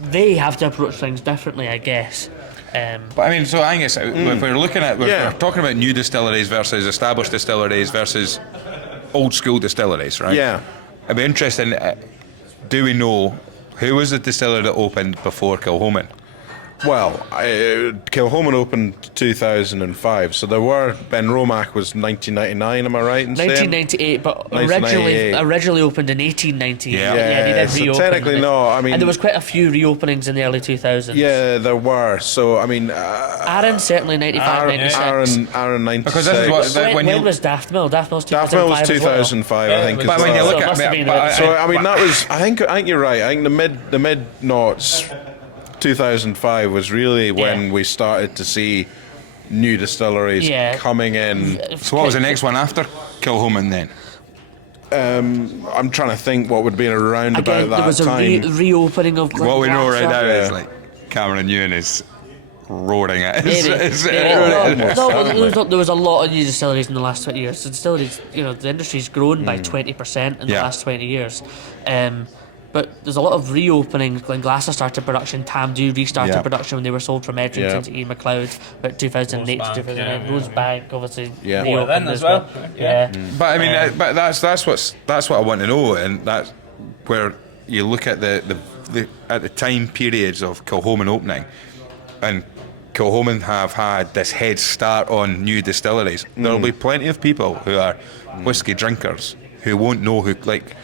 they have to approach things differently, I guess. But I mean, so Angus, if we're looking at, we're talking about new distilleries versus established distilleries versus old school distilleries, right? Yeah. It'd be interesting, do we know who was the distillery that opened before Kilchoman? Well, Kilchoman opened 2005, so there were, Ben Romack was 1999, am I right in saying? 1998, but originally opened in 1898. They did so reopen. Technically, no, I mean... And there was quite a few reopenings in the early 2000s. Yeah, there were, so, I mean... Arran, certainly 95, 96. Arran 96. Because this is what... When was Daft Mill? Daft Mill's 2005 Daft Mill was 2005, I think. But when you look at... So, I mean, that was... I think you're right. I think the mid-noughts... 2005 was really when we started to see new distilleries coming in. So what was the next one after Kilchoman then? I'm trying to think what would be around Again, about that there was time. a reopening of What we know right now Galsshouse. is like Cameron Ewan is roaring at There was a lot of new distilleries in the last 20 years. The distilleries, the industry's grown by 20% in the last 20 years. But there's a lot of reopenings. Glenglassaugh started production, Tamdhu restarted production when they were sold from Edrington to Ian MacLeod about 2008 to 2009. Rosebank obviously reopened as well. But I mean, but that's what I want to know, and that's where you look at the at the time periods of Kilchoman opening, and Kilchoman have had this head start on new distilleries. There'll be plenty of people who are whiskey drinkers who won't know who Kilchoman.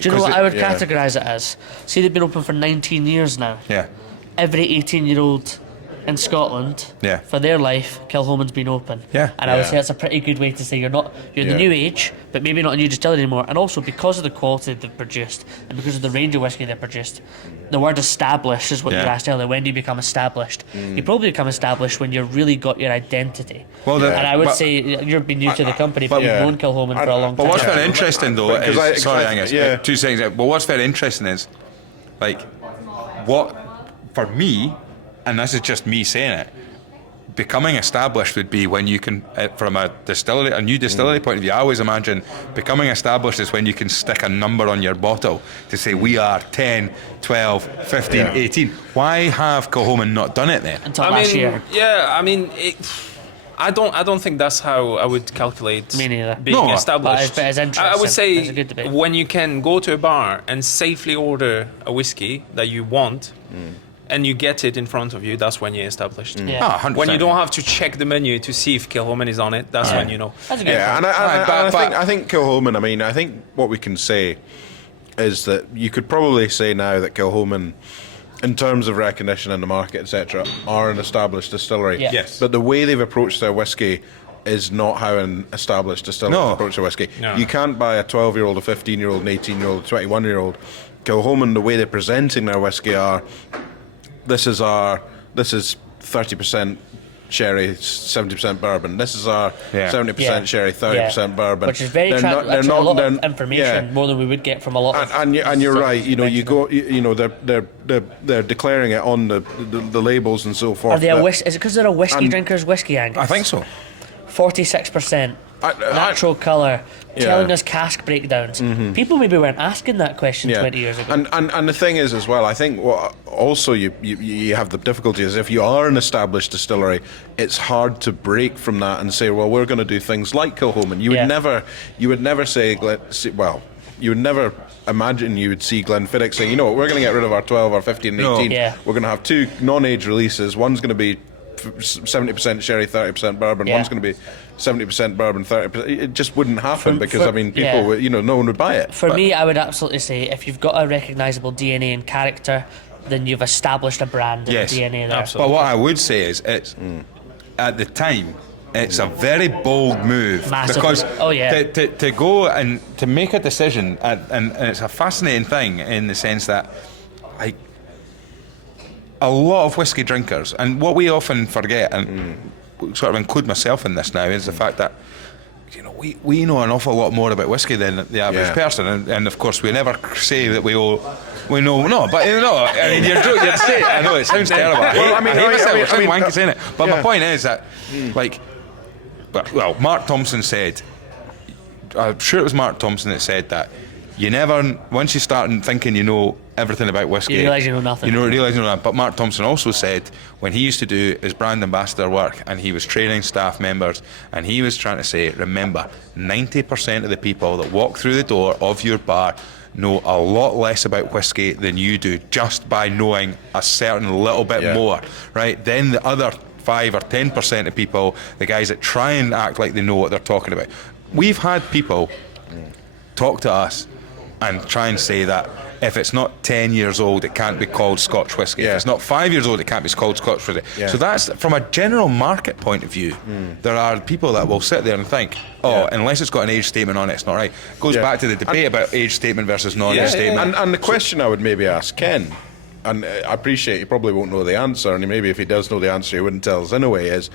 Do you know what I would categorise it as? See, they've been open for 19 years now. Yeah. Every 18-year-old in Scotland, Yeah. for their life, Kilchoman's been open. Yeah. And I would Yeah. say that's a pretty good way to say you're the Yeah. new age, but maybe not a new distillery anymore. And also because of the quality they've produced and because of the range of whiskey they've produced, the word established is what you Yeah. asked earlier. When do you become established? You probably become established when you've really got your identity. Well, and I would but- say you've been new to the company, but yeah. you've known Kilchoman for a long But time. what's very interesting though Because is, sorry I- Angus, yeah. 2 seconds. But what's very interesting is, like, what for me, and this is just me saying it, becoming established would be when you can, from a new distillery point of view, I always imagine becoming established is when you can stick a number on your bottle to say we are 10, 12, 15, Yeah. 18. Why have Kilchoman not done it then? Until last year. I don't think that's how I would calculate Me neither. being No, established. but it's interesting. I would It's say a good debate. when you can go to a bar and safely order a whiskey that you want and you get it in front of you, that's when you're established. Yeah. 100%. When you don't have to check the menu to see if Kilchoman is on it, that's when you know. That's a good Yeah, point. and I think Kilchoman. I think what we can say is that you could probably say now that Kilchoman, in terms of recognition in the market, etc., are an established distillery. Yeah. Yes. But the way they've approached their whiskey is not how an established distillery No. approach their whiskey. No. You can't buy a 12-year-old, a 15-year-old, an 18-year-old, a 21-year-old. Kilchoman, the way they're presenting their whiskey are, this is 30% sherry, 70% bourbon. This is our Yeah. 70% Yeah. sherry, 30% bourbon. Which is very They're not- they're actually not- a lot they're- of information, yeah. more than we would get from a lot of. And you're right. You know, they're declaring it on the labels and so forth. Are they a but- whiskey? Is it because they're a whiskey and- drinkers? Whiskey, Angus? I think so. 46% I- natural colour, Yeah. telling us cask breakdowns. People maybe weren't asking that question 20 years ago. And the thing is as well, I think what also you have the difficulty is if you are an established distillery, it's hard to break from that and say, well, we're going to do things like Kilchoman. You Yeah. would never say, you would never imagine you would see Glenfiddich saying, you know what, we're going to get rid of our 12 or 15 and No. 18. Yeah. We're going to have 2 non-age releases. One's going to be 70% sherry, 30% bourbon. Yeah. One's going to be 70% bourbon, 30%. It just wouldn't happen because people, yeah. would, no one would buy it. For me, I would absolutely say if you've got a recognisable DNA and character, then you've established a brand and Yes, DNA there. absolutely. But what I would say is, it's at the time, it's a very bold move. Massive. Because Oh, yeah. to go and to make a decision, and it's a fascinating thing in the sense that, like, a lot of whiskey drinkers, and what we often forget, and sort of include myself in this now, is the fact that, you know, we know an awful lot more about whiskey than the average Yeah. person, and of course we never say that we know. No, but you know, I mean, you're saying, I know it sounds terrible. Well, I mean, I hate myself, I it sounds mean, wanky saying it. But my yeah. point is that, like, well, Mark Thompson said, I'm sure it was Mark Thompson that said that you never, once you start thinking you know everything about whiskey, You realise you know nothing. You realise you know nothing. But Mark Thompson also said when he used to do his brand ambassador work and he was training staff members, and he was trying to say, remember, 90% of the people that walk through the door of your bar know a lot less about whiskey than you do, just by knowing a certain little bit Yeah. more, right? Then the other 5 or 10% of people, the guys that try and act like they know what they're talking about. We've had people talk to us and try and say that if it's not 10 years old, it can't be called Scotch whisky. Yeah. If it's not 5 years old, it can't be called Scotch whisky. Yeah. So that's, from a general market point of view, there are people that will sit there and think, oh, unless it's got an age statement on it, it's not right. It goes Yeah. back to the debate about age statement versus non-age statement. And the question I would maybe ask Ken, and I appreciate he probably won't know the answer, and maybe if he does know the answer, he wouldn't tell us anyway. Is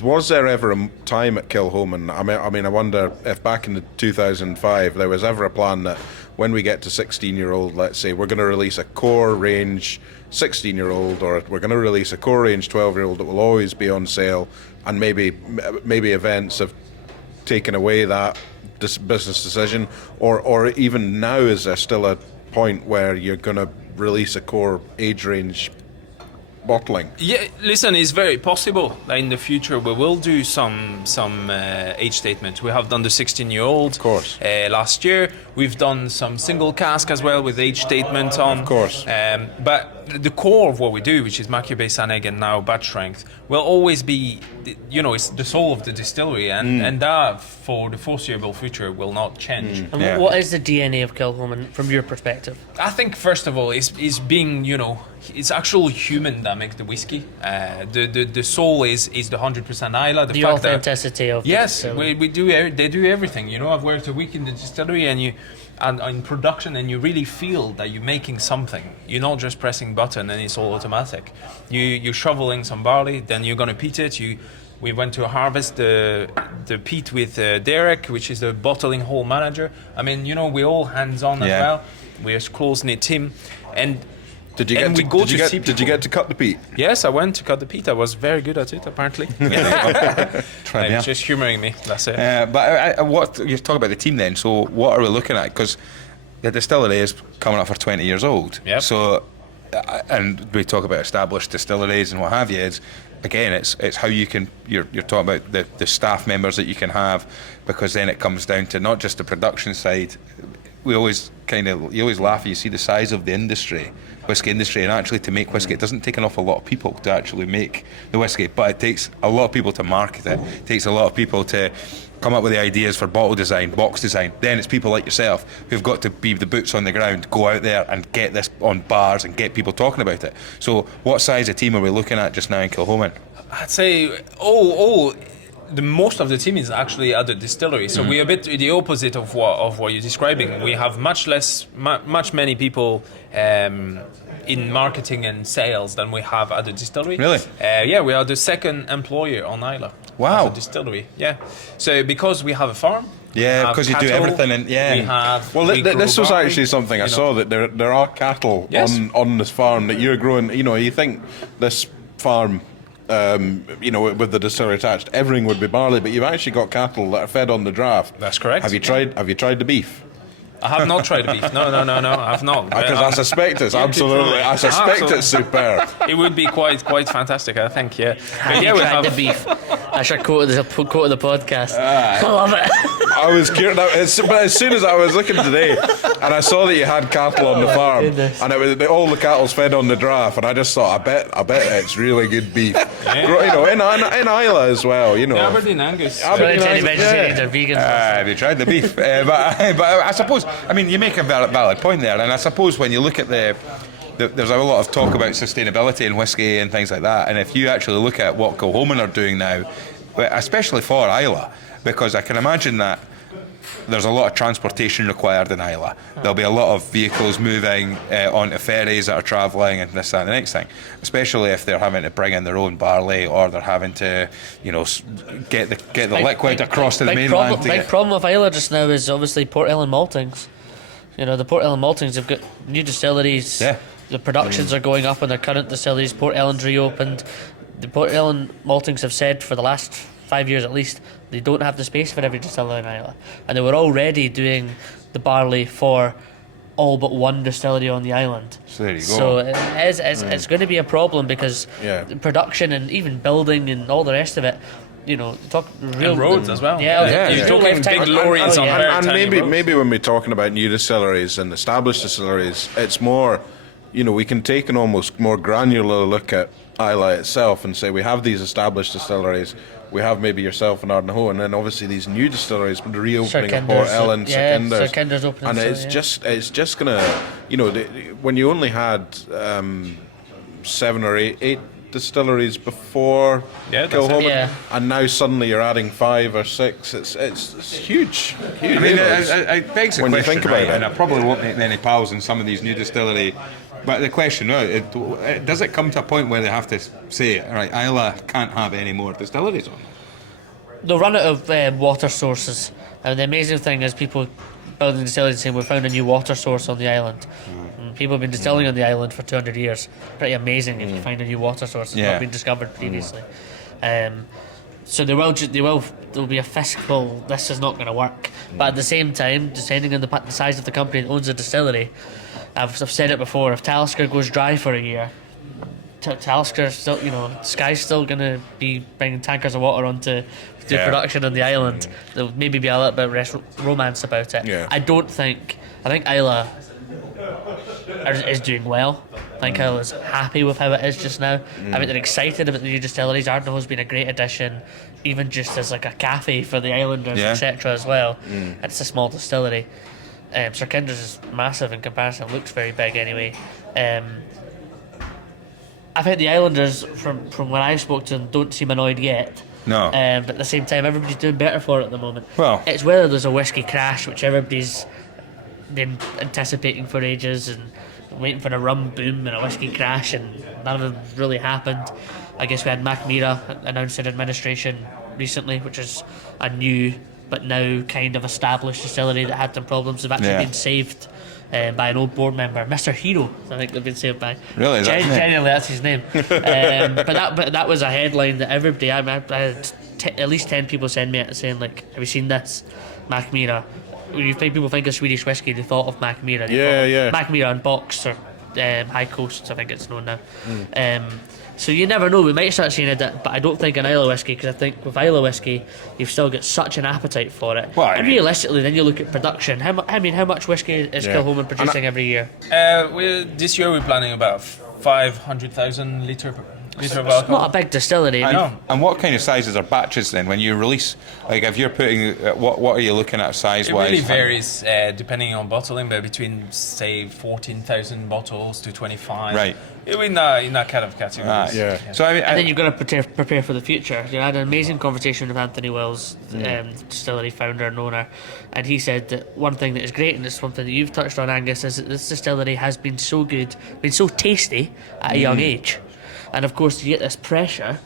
was there ever a time at Kilchoman? I mean, I wonder if back in the 2005 there was ever a plan that when we get to 16-year-old, let's say, we're going to release a core range 16-year-old, or we're going to release a core range 12-year-old that will always be on sale, and maybe events have taken away that business decision, or even now, is there still a point where you're going to release a core age range bottling? Yeah, listen, it's very possible that in the future we will do some age statement. We have done the 16-year-old, Of course. last year. We've done some single cask as well with age statement on. Of course. But the core of what we do, which is Macchio based Aneg and now batch strength, will always be, it's the soul of the distillery, and that for the foreseeable future will not change. And what is the DNA of Kilchoman from your perspective? I think first of all is being, it's actual human that makes the whiskey. The soul is the 100% Islay. The authenticity of yes, we do. They do everything. I've worked a week in the distillery and in production, and you really feel that you're making something. You're not just pressing button and it's all automatic. You're shoveling some barley, then you're gonna peat it. We went to harvest the peat with Derek, which is the bottling hall manager. I mean, we're all hands-on as well. We're a close-knit team, and Did you get to cut the peat? Yes, I went to cut the peat. I was very good at it, apparently. It's just humouring me. That's it. But what you talk about the team then? So what are we looking at? Because the distillery is coming up for 20 years old. Yep. So, and we talk about established distilleries and what have you. It's how you can. You're talking about the staff members that you can have, because then it comes down to not just the production side. You always laugh. You see the size of the whiskey industry, and actually to make whiskey, it doesn't take an awful lot of people to actually make the whiskey, but it takes a lot of people to market it. It takes a lot of people to come up with the ideas for bottle design, box design. Then it's people like yourself who've got to be the boots on the ground, go out there and get this on bars and get people talking about it. So what size of team are we looking at just now in Kilchoman? I'd say the most of the team is actually at the distillery, so we're a bit the opposite of what you're describing. We have much many people in marketing and sales than we have at the distillery. Really? We are the second employer on Islay. Wow. At the distillery. Yeah. So because we have a farm. Yeah, because you do everything, and this was actually something I saw, that there are cattle on this farm that you're growing. You think this farm, with the distillery attached, everything would be barley, but you've actually got cattle that are fed on the draft. That's correct. Have you tried the beef? I have not tried the beef. No, I've not. Because I suspect it's it's superb. It would be quite fantastic, I think. Yeah. Have you tried the beef? I should quote the podcast. I love it. I was curious, but as soon as I was looking today, and I saw that you had cattle on the farm, and it was all the cattle's fed on the draft, and I just thought, I bet it's really good beef. Yeah. In Islay as well. Aberdeen Angus. Vegetarians are vegans. Have you tried the beef? But I suppose, you make a valid point there, and I suppose when you look at there's a lot of talk about sustainability in whiskey and things like that, and if you actually look at what Kilchoman are doing now, especially for Islay, because I can imagine that there's a lot of transportation required in Islay. There'll be a lot of vehicles moving onto ferries that are travelling and this, that and the next thing, especially if they're having to bring in their own barley, or they're having to get the liquid across to the mainland. Big problem with Islay just now is obviously Port Ellen maltings. The Port Ellen maltings have got new distilleries. Yeah. The productions are going up in their current distilleries. Port Ellen's reopened. The Port Ellen maltings have said for the last 5 years at least they don't have the space for every distillery in Islay, and they were already doing the barley for all but one distillery on the island. So there you go. So it's going to be a problem, because production and even building and all the rest of it. Talk real and roads as well. You're talking big lorries on and maybe when we're talking about new distilleries and established distilleries, it's more, we can take an almost more granular look at Islay itself and say we have these established distilleries. We have maybe yourself and Ardnahoe, and then obviously these new distilleries, the reopening of Port Ellen, Sir Kinder's opening, and it's just gonna, when you only had 7 or 8 distilleries before Kilchoman, and now suddenly you're adding 5 or 6. It's huge. It begs the question, you think about it, and I probably won't make many pals in some of these new distillery. But the question now, does it come to a point where they have to say, all right, Islay can't have any more distilleries on it? They'll run out of water sources. And the amazing thing is people building distilleries saying we found a new water source on the island. People have been distilling on the island for 200 years. Pretty amazing if you find a new water source that's not been discovered previously. So there'll be a fiscal, this is not going to work. But at the same time, depending on the size of the company that owns the distillery, I've said it before, if Talisker goes dry for a year, Talisker still, Sky's still going to be bringing tankers of water onto production on the island. There'll maybe be a little bit of romance about it. I think Islay is doing well, I think Isla's happy with how it is just now. I think they're excited about the new distilleries. Ardnahoe's been a great addition, even just as like a cafe for the islanders, etc. as well. It's a small distillery. Sir Kinder's is massive in comparison. It looks very big anyway. I think the islanders, from when I spoke to them, don't seem annoyed yet. No. But at the same time, everybody's doing better for it at the moment. Well, it's whether there's a whiskey crash, which everybody's been anticipating for ages and waiting for a rum boom and a whiskey crash, and none of them really happened. I guess we had Macmira announced in administration recently, which is a new but now kind of established distillery that had some problems. They've actually been saved by an old board member, Mr. Hero. I think they've been saved by. Really? Genuinely, that's his name. But that was a headline that everybody. I had at least 10 people send me it saying, like, have you seen this? Macmira. When you think people think of Swedish whiskey, they thought of Macmira. Macmira and Box, or High Coast, I think it's known now. So you never know, we might start seeing a dip, but I don't think an Islay whiskey, because I think with Islay whiskey you've still got such an appetite for it. Well, and realistically, then you look at production. How much whiskey is Kilchoman producing every year? This year we're planning about 500,000 litre of alcohol. It's not a big distillery. I know. And what kind of sizes are batches then? When you release, like if you're putting, what are you looking at size-wise? It really varies depending on bottling, but between say 14,000 bottles to 25. Right. In that kind of category. So I mean, and then you've got to prepare for the future. I had an amazing conversation with Anthony Wells, distillery founder and owner, and he said that one thing that is great, and it's something that you've touched on, Angus, is that this distillery has been so good, been so tasty at a young age. And of course, you get this pressure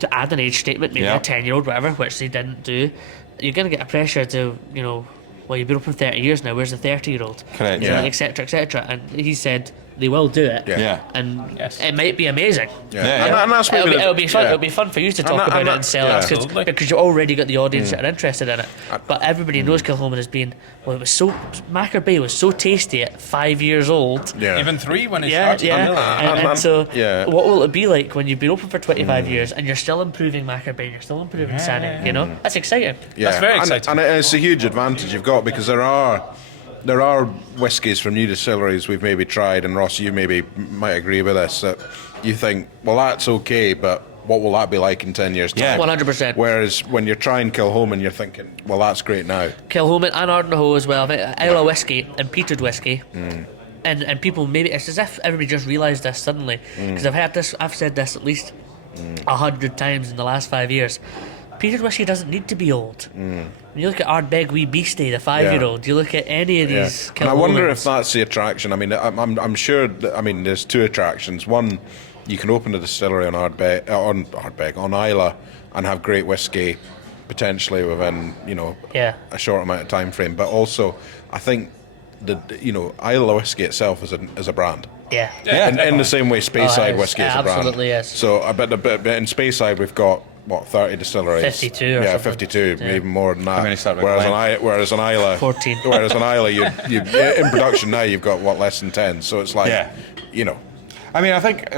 to add an age statement, maybe a 10-year-old, whatever, which they didn't do. You're going to get a pressure to, well, you've been open for 30 years now, where's the 30-year-old? Correct. Et cetera, et cetera. And he said they will do it. And it might be amazing. And that's maybe it'll be fun. It'll be fun for you to talk about it and sell it, because you've already got the audience that are interested in it. But everybody knows Kilchoman has been. Well, it was so Macker Bay was so tasty at 5 years old. Even 3 when it started. And so, what will it be like when you've been open for 25 years and you're still improving Macker Bay, you're still improving Sanny? That's exciting. That's very exciting. And it's a huge advantage you've got, because there are whiskies from new distilleries we've maybe tried, and Ross, you might agree with this, that you think, well, that's okay, but what will that be like in 10 years' time? 100%. Whereas when you're trying Kilchoman, you're thinking, well, that's great now. Kilchoman and Ardnahoe as well. Islay whiskey and peated whiskey. And people, maybe it's as if everybody just realised this suddenly, because I've said this at least 100 times in the last 5 years. Peated whiskey doesn't need to be old. When you look at Ardbeg Wee Beastie, the 5-year-old, you look at any of these. And I wonder if that's the attraction. I mean, I'm sure. There's 2 attractions. One, you can open a distillery on on Islay, and have great whiskey, potentially within a short amount of time frame. But also, I think Islay whiskey itself is a brand. In the same way Speyside whiskey is a brand. Absolutely, yes. So, but in Speyside we've got 30 distilleries. 52 or something. 52, even more than that. Whereas an Islay, 14. Whereas an Islay, you in production now you've got less than 10. So it's like, I mean, I think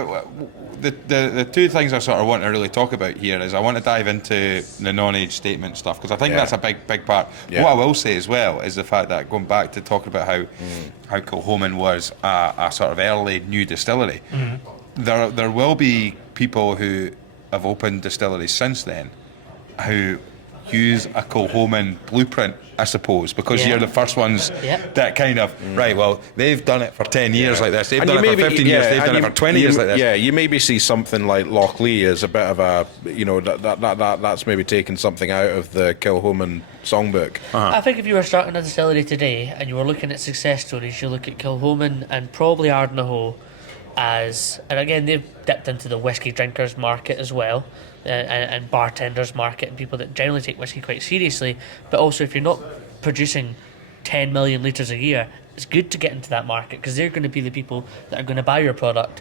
the 2 things I sort of want to really talk about here is I want to dive into the non-age statement stuff, because I think that's a big part. What I will say as well is the fact that, going back to talking about how Kilchoman was a sort of early new distillery, there will be people who have opened distilleries since then who use a Kilchoman blueprint, I suppose, because you're the first ones that kind of, right, well, they've done it for 10 years like this, they've done it for 15 years, they've done it for 20 years like this. Yeah, you maybe see something like Loch Lee as a bit of a, that's maybe taken something out of the Kilchoman songbook. I think if you were starting a distillery today and you were looking at success stories, you look at Kilchoman and probably Ardnahoe and again, they've dipped into the whiskey drinkers market as well, and bartenders market, and people that generally take whiskey quite seriously. But also, if you're not producing 10 million litres a year, it's good to get into that market, because they're going to be the people that are going to buy your product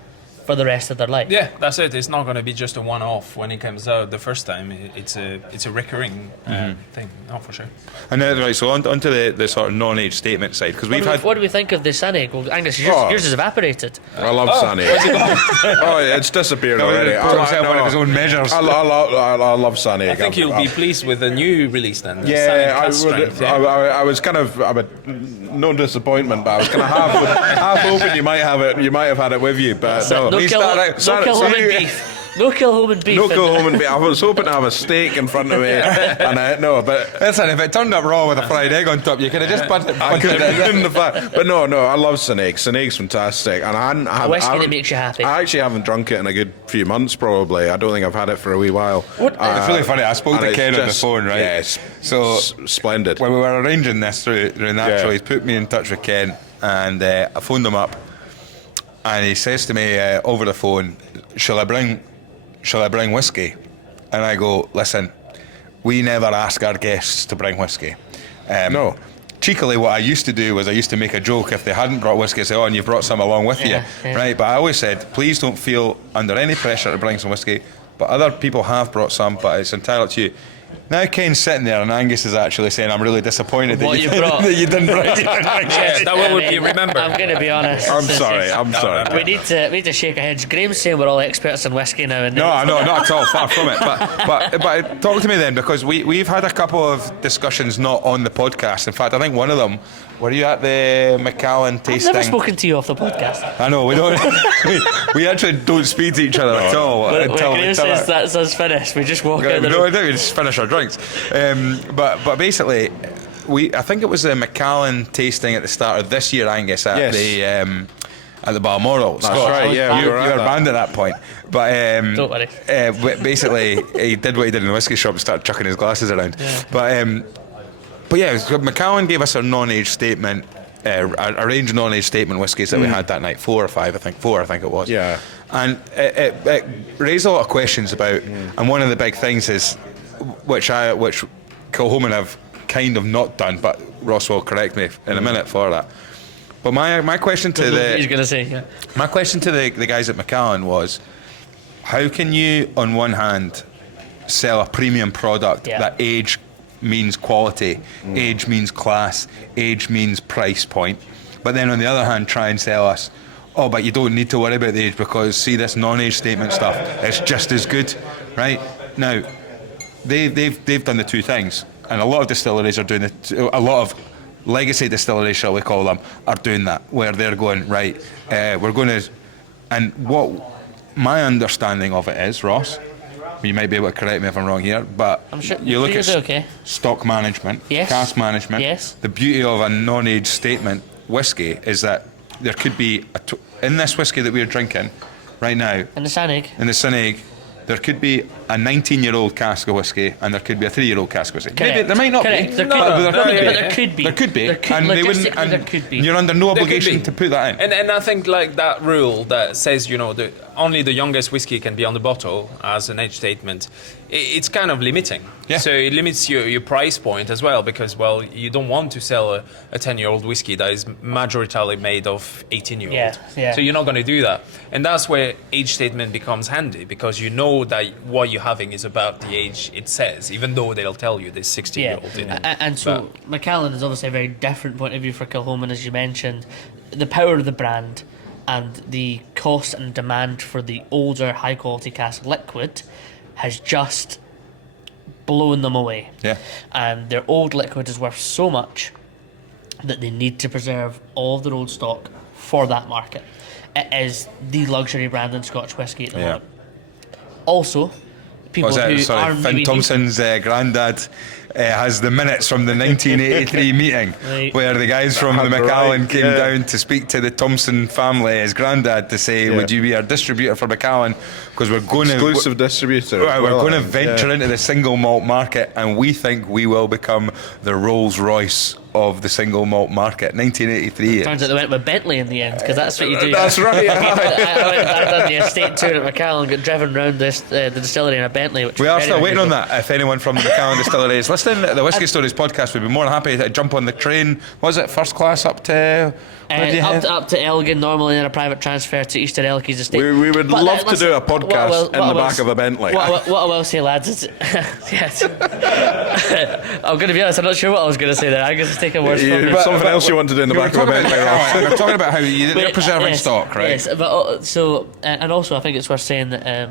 for the rest of their life. Yeah, that's it. It's not going to be just a one-off when it comes out the first time. It's a recurring thing. Oh, for sure. And then, right, so onto the sort of non-age statement side, because What do we think of the Sanig? Well, Angus, yours has evaporated. I love Sunny. It's disappeared already. His own measures. I love Sunny. I think you'll be pleased with the new release then. Yeah, I was kind of, no disappointment, but I was kind of half hoping you might have it. You might have had it with you, but no. No Kilchoman beef. No Kilchoman beef. No Kilchoman beef. I was hoping to have a steak in front of me, and no, but listen, if it turned up raw with a fried egg on top, you could have just put it. But no, I love Sanig. Sanig's fantastic, and a whiskey that makes you happy. I actually haven't drunk it in a good few months, probably. I don't think I've had it for a wee while. It's really funny. I spoke to Ken on the phone, right? Yeah, so splendid. When we were arranging this through Natural, he's put me in touch with Ken, and I phoned him up, and he says to me over the phone, "Shall I bring whiskey?" And I go, "Listen, we never ask our guests to bring whiskey." No. Cheekily, what I used to do was I used to make a joke if they hadn't brought whiskey, say, "Oh, and you've brought some along with you," right? But I always said, please don't feel under any pressure to bring some whiskey. But other people have brought some, but it's entirely up to you. Now Ken's sitting there and Angus is actually saying, "I'm really disappointed that you didn't bring it." Yeah, that one would be remembered. I'm going to be honest. I'm sorry. We need to shake our heads. Graham's saying we're all experts in whiskey now. And No, not at all. Far from it. But talk to me then, because we've had a couple of discussions not on the podcast. In fact, I think one of them. Were you at the Macallan tasting? I've never spoken to you off the podcast. I know, we don't. we actually don't speak to each other at all. When Graham says that's us finished, we just walk out. No, we don't. We just finish our drinks. But basically, I think it was the Macallan tasting at the start of this year, Angus, at the Balmoral. That's right. Yeah, you were banned at that point. But don't worry. Basically, he did what he did in the whiskey shop and started chucking his glasses around. Yeah. But yeah, so Macallan gave us our non-age statement, a range of non-age statement whiskies that we had that night, 4 or 5, I think. 4, I think it was. Yeah. And it raised a lot of questions about, and one of the big things is, which Kilchoman have kind of not done, but Ross will correct me in a minute for that. But my question to my question to the guys at Macallan was, how can you, on one hand, sell a premium product that age means quality, age means class, age means price point, but then on the other hand try and sell us, oh, but you don't need to worry about the age because see this non-age statement stuff, it's just as good, right? Now they've done the two things, and a lot of distilleries are doing it. A lot of legacy distilleries, shall we call them, are doing that, where they're going, right, we're going to, and what my understanding of it is, Ross, you might be able to correct me if I'm wrong here, but I'm sure you look at okay. stock management, cask management. Yes. The beauty of a non-age statement whiskey is that there could be in this whiskey that we're drinking right now, in the Sanig, there could be a 19-year-old cask of whiskey and there could be a 3-year-old cask of whiskey. Correct. Maybe there might not Correct. be. There There could be. And they wouldn't. And there could be. You're under no obligation to put that in. And I think like that rule that says, only the youngest whiskey can be on the bottle as an age statement, it's kind of limiting. Yeah. So it limits your price point as well, because, well, you don't want to sell a 10-year-old whiskey that is majoritarily made of 18-year-old. Yeah. So you're not going to do that. And that's where age statement becomes handy, because you know that what you're having is about the age it says, even though they'll tell you there's 60-year-old in it. And so Macallan is obviously a very different point of view for Kilchoman, as you mentioned. The power of the brand and the cost and demand for the older high quality cask liquid has just blown them away. Yeah. And their old liquid is worth so much that they need to preserve all of their old stock for that market. It is the luxury brand in Scotch whisky at the moment. Also, people who are Finn Thompson's granddad has the minutes from the 1983 meeting where the guys from the Macallan came down to speak to the Thompson family, his granddad, to say, would you be our distributor for Macallan, because we're going exclusive distributor. We're going to venture into the single malt market, and we think we will become the Rolls Royce of the single malt market. 1983. Turns out they went with Bentley in the end, because that's what you do. That's right. I done the estate tour at Macallan, got driven around the distillery in a Bentley. Which we are still waiting on that. If anyone from the Macallan distillery is listening, listening to the Whiskey Stories podcast would be more than happy to jump on the train. Was it first class up to? Up to Elgin, normally in a private transfer to Easter Elkies estate. We would But, love to do a podcast in the back of a Bentley. What I will say, lads, is yes. I'm going to be honest. I'm not sure what I was going to say there. I'm going to take a word from you. Something else you want to do in the back of a Bentley, Ross. We're talking about how you're preserving stock, right? Yes, but and also I think it's worth saying that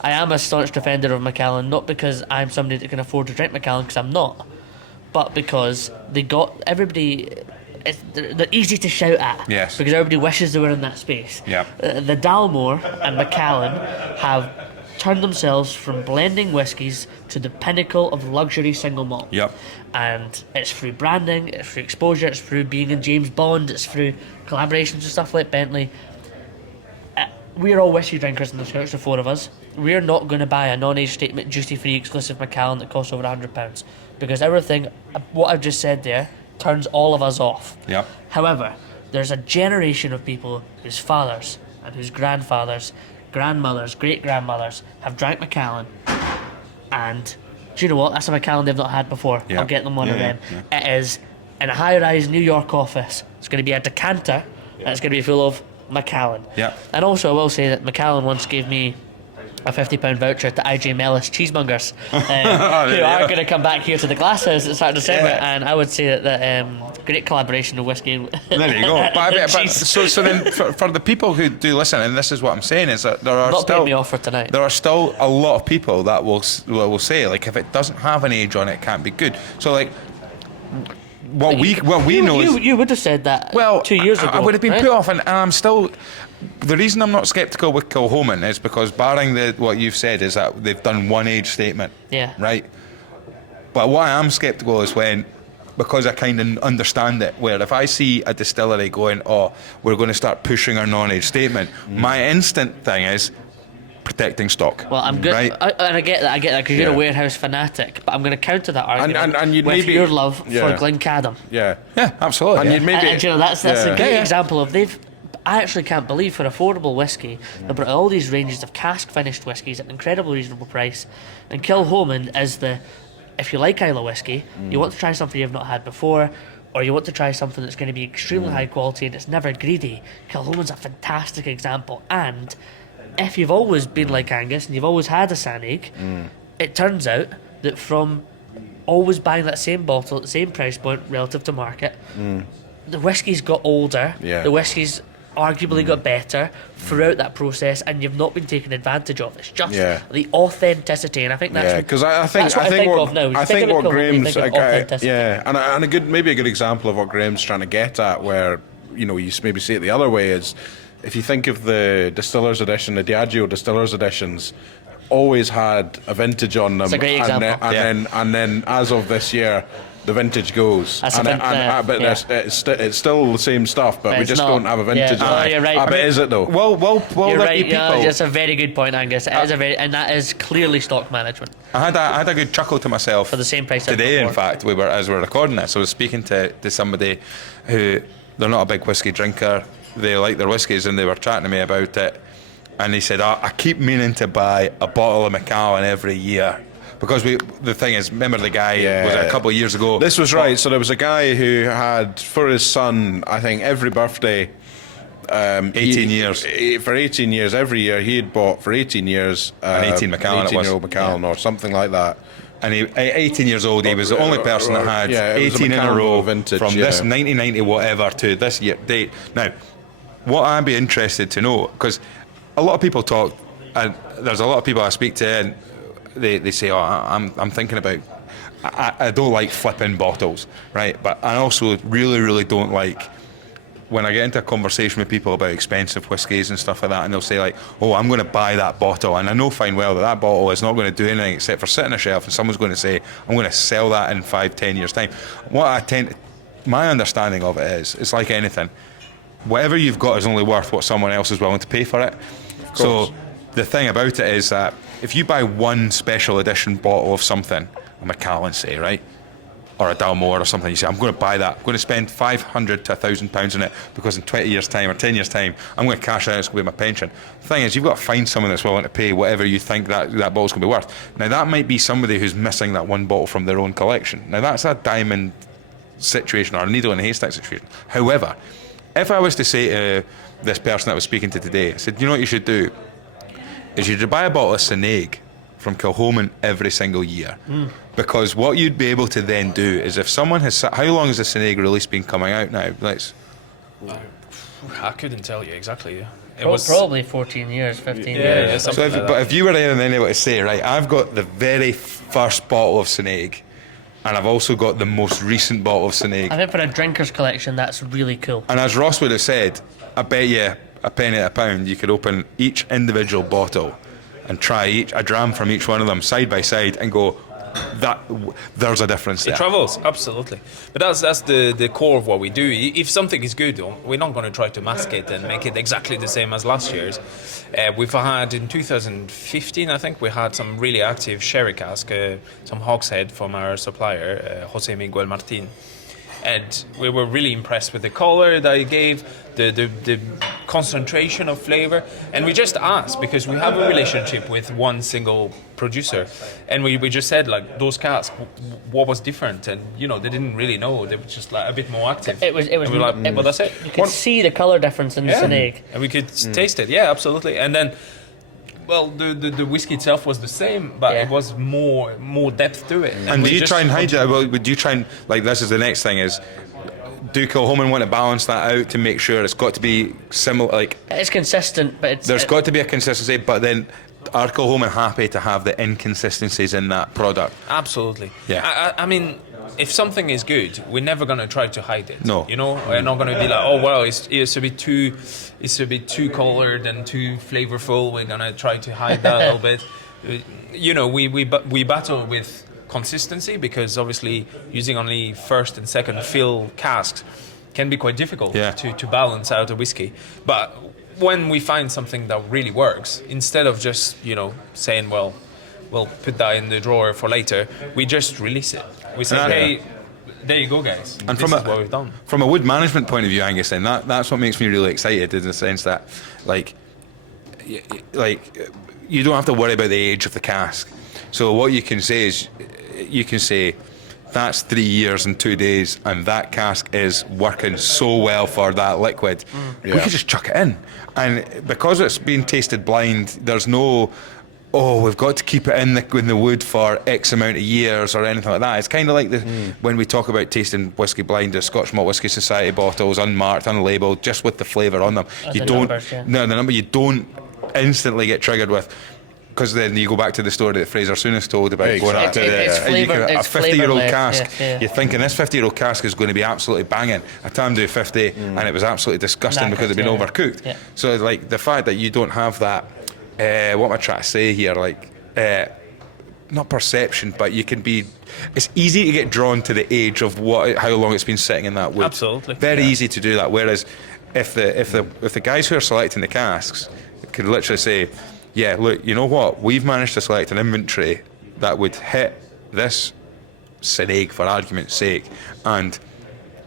I am a staunch defender of Macallan, not because I'm somebody that can afford to drink Macallan, because I'm not, but because they got everybody. They're easy to shout at. Yes. Because everybody wishes they were in that space. Yeah. The Dalmore and Macallan have turned themselves from blending whiskies to the pinnacle of luxury single malt. Yep. And it's through branding, it's through exposure, it's through being in James Bond, it's through collaborations with stuff like Bentley. We're all whiskey drinkers in this house, the four of us. We're not going to buy a non-age statement, duty-free exclusive Macallan that costs over £100, because everything, what I've just said there, turns all of us off. Yep. However, there's a generation of people whose fathers and whose grandfathers, grandmothers, great-grandmothers have drank Macallan, and do you know what? That's a Macallan they've not had before. Yeah. I'll get them one of them. Yeah. It is in a high-rise New York office. It's going to be a decanter, and it's going to be full of Macallan. Yeah. And also, I will say that Macallan once gave me a £50 voucher to IJ Mellis Cheesemongers, who are going to come back here to the Glasshouse at the start of December, and I would say that great collaboration of whiskey and There you go. But cheese. so then, for the people who do listen, and this is what I'm saying, is that there are Not still paying me off for tonight. there are still a lot of people that will say, like, if it doesn't have an age on it, it can't be good. So like, what we know is, you would have said that well, 2 years ago. I would have been right? put off, and I'm still. The reason I'm not sceptical with Kilchoman is because, barring what you've said, is that they've done one age statement. Yeah. Right. But what I am sceptical is because I kind of understand it, where if I see a distillery going, oh, we're going to start pushing our non-age statement, my instant thing is protecting stock. Well, I'm good, right? and I get that because you're a warehouse fanatic. But I'm going to counter that argument and you'd with maybe, your love for Glencadam. Yeah, absolutely. And you'd maybe, And you know, that's a great example of I actually can't believe for affordable whiskey they brought all these ranges of cask finished whiskies at an incredibly reasonable price. And Kilchoman is if you like Islay whiskey, you want to try something you've not had before, or you want to try something that's going to be extremely high quality and it's never greedy, Kilchoman's a fantastic example. And if you've always been like Angus and you've always had a Sanig, it turns out that from always buying that same bottle at the same price point relative to market, the whiskey's got older, the whiskey's arguably got better throughout that process, and you've not been taken advantage of. It's just the authenticity, and I think that's because I think what Graham's and a good maybe a good example of what Graham's trying to get at, where you maybe see it the other way, is if you think of the Distillers Edition, the Diageo Distillers Editions always had a vintage on them. It's a great example. And then as of this year, the vintage goes. But it's still the same stuff, but we just don't have a vintage. You're right. But is it though? Well, you're right. That's a very good point, Angus. It is and that is clearly stock management. I had a good chuckle to myself for the same price today. In fact, as we're recording this, I was speaking to somebody who they're not a big whiskey drinker. They like their whiskies, and they were chatting to me about it. And he said, I keep meaning to buy a bottle of Macallan every year. Because the thing is, remember the guy was a couple of years ago. This was right. So there was a guy who had for his son, I think every birthday, 18 years. For 18 years, every year he had bought for 18 years an 18 Macallan, 18-year-old Macallan or something like that. And 18 years old, he was the only person that had 18 in a row vintage, from this 1990 whatever to this year date. Now, what I'd be interested to know, because a lot of people talk, and there's a lot of people I speak to, and they say, oh, I'm thinking about, I don't like flipping bottles, right? But I also really, really don't like when I get into a conversation with people about expensive whiskies and stuff like that, and they'll say like, oh, I'm going to buy that bottle, and I know fine well that bottle is not going to do anything except for sit on a shelf, and someone's going to say, I'm going to sell that in 5-10 years time. My understanding of it is, it's like anything, whatever you've got is only worth what someone else is willing to pay for it. So the thing about it is that if you buy one special edition bottle of something, a Macallan say, right, or a Dalmore or something. You say, I'm going to buy that. I'm going to spend £500 to £1,000 on it because in 20 years' time or 10 years' time, I'm going to cash out. It's going to be my pension. The thing is, you've got to find someone that's willing to pay whatever you think that bottle's going to be worth. Now, that might be somebody who's missing that one bottle from their own collection. Now, that's a diamond situation or a needle in a haystack situation. However, if I was to say to this person that I was speaking to today, I said, you know what you should do? Is you should buy a bottle of Snake from Kilchoman every single year. Because what you'd be able to then do is if someone has... How long has the Snake release been coming out now? I couldn't tell you exactly. It was probably 14 years, 15 years. Yeah, so but if you were then able to say, right, I've got the very first bottle of Snake and I've also got the most recent bottle of Snake. I think for a drinker's collection, that's really cool. And as Ross would have said, I bet you a penny a pound you could open each individual bottle and try a dram from each one of them side by side and go, there's a difference there. It travels, absolutely. But that's the core of what we do. If something is good, we're not going to try to mask it and make it exactly the same as last year's. We've had, in 2015, I think, we had some really active sherry cask, some hogshead from our supplier, Jose Miguel Martin. And we were really impressed with the color that it gave, the concentration of flavor. And we just asked, because we have a relationship with one single producer, and we just said, like, those casks, what was different? And, they didn't really know. They were just, like, a bit more active. It was. And we were like, well, that's it. You could see the color difference in the Snake. And we could taste it. Yeah, absolutely. And then... Well, the whiskey itself was the same, but it was more depth to it. And do you try and hide that? Well, would you try and, like, this is the next thing is, do Kilchoman want to balance that out to make sure it's got to be similar, like... It's consistent, but there's got to be a consistency, but then are Kilchoman happy to have the inconsistencies in that product? Absolutely. Yeah. I mean, if something is good, we're never going to try to hide it. No. We're not going to be like, oh, well, it's a bit too colored and too flavorful. We're going to try to hide that a little bit. We battle with consistency because obviously using only first and second fill casks can be quite difficult to balance out a whiskey. But when we find something that really works, instead of just, saying, well, we'll put that in the drawer for later, we just release it. We say, hey, there you go, guys. And this is what we've done. From a wood management point of view, Angus, then that's what makes me really excited, in the sense that, like you don't have to worry about the age of the cask. So what you can say is, that's 3 years and 2 days, and that cask is working so well for that liquid. We could just chuck it in, and because it's being tasted blind, there's no, we've got to keep it in the wood for X amount of years or anything like that. It's kind of like when we talk about tasting whiskey blind, the Scotch Malt Whisky Society bottles, unmarked, unlabelled, just with the flavour on them. You don't instantly get triggered with. Because then you go back to the story that Fraser Souness told about going up to a 50-year-old cask. You're thinking this 50-year-old cask is going to be absolutely banging. A Tamdhu 50, and it was absolutely disgusting because it'd been overcooked. Yeah. So, like, the fact that you don't have that, what am I trying to say here? Like, not perception, but you can be. It's easy to get drawn to the age of how long it's been sitting in that wood. Absolutely, very easy to do that. Whereas, if the guys who are selecting the casks could literally say, yeah, look, you know what? We've managed to select an inventory that would hit this Snake, for argument's sake, and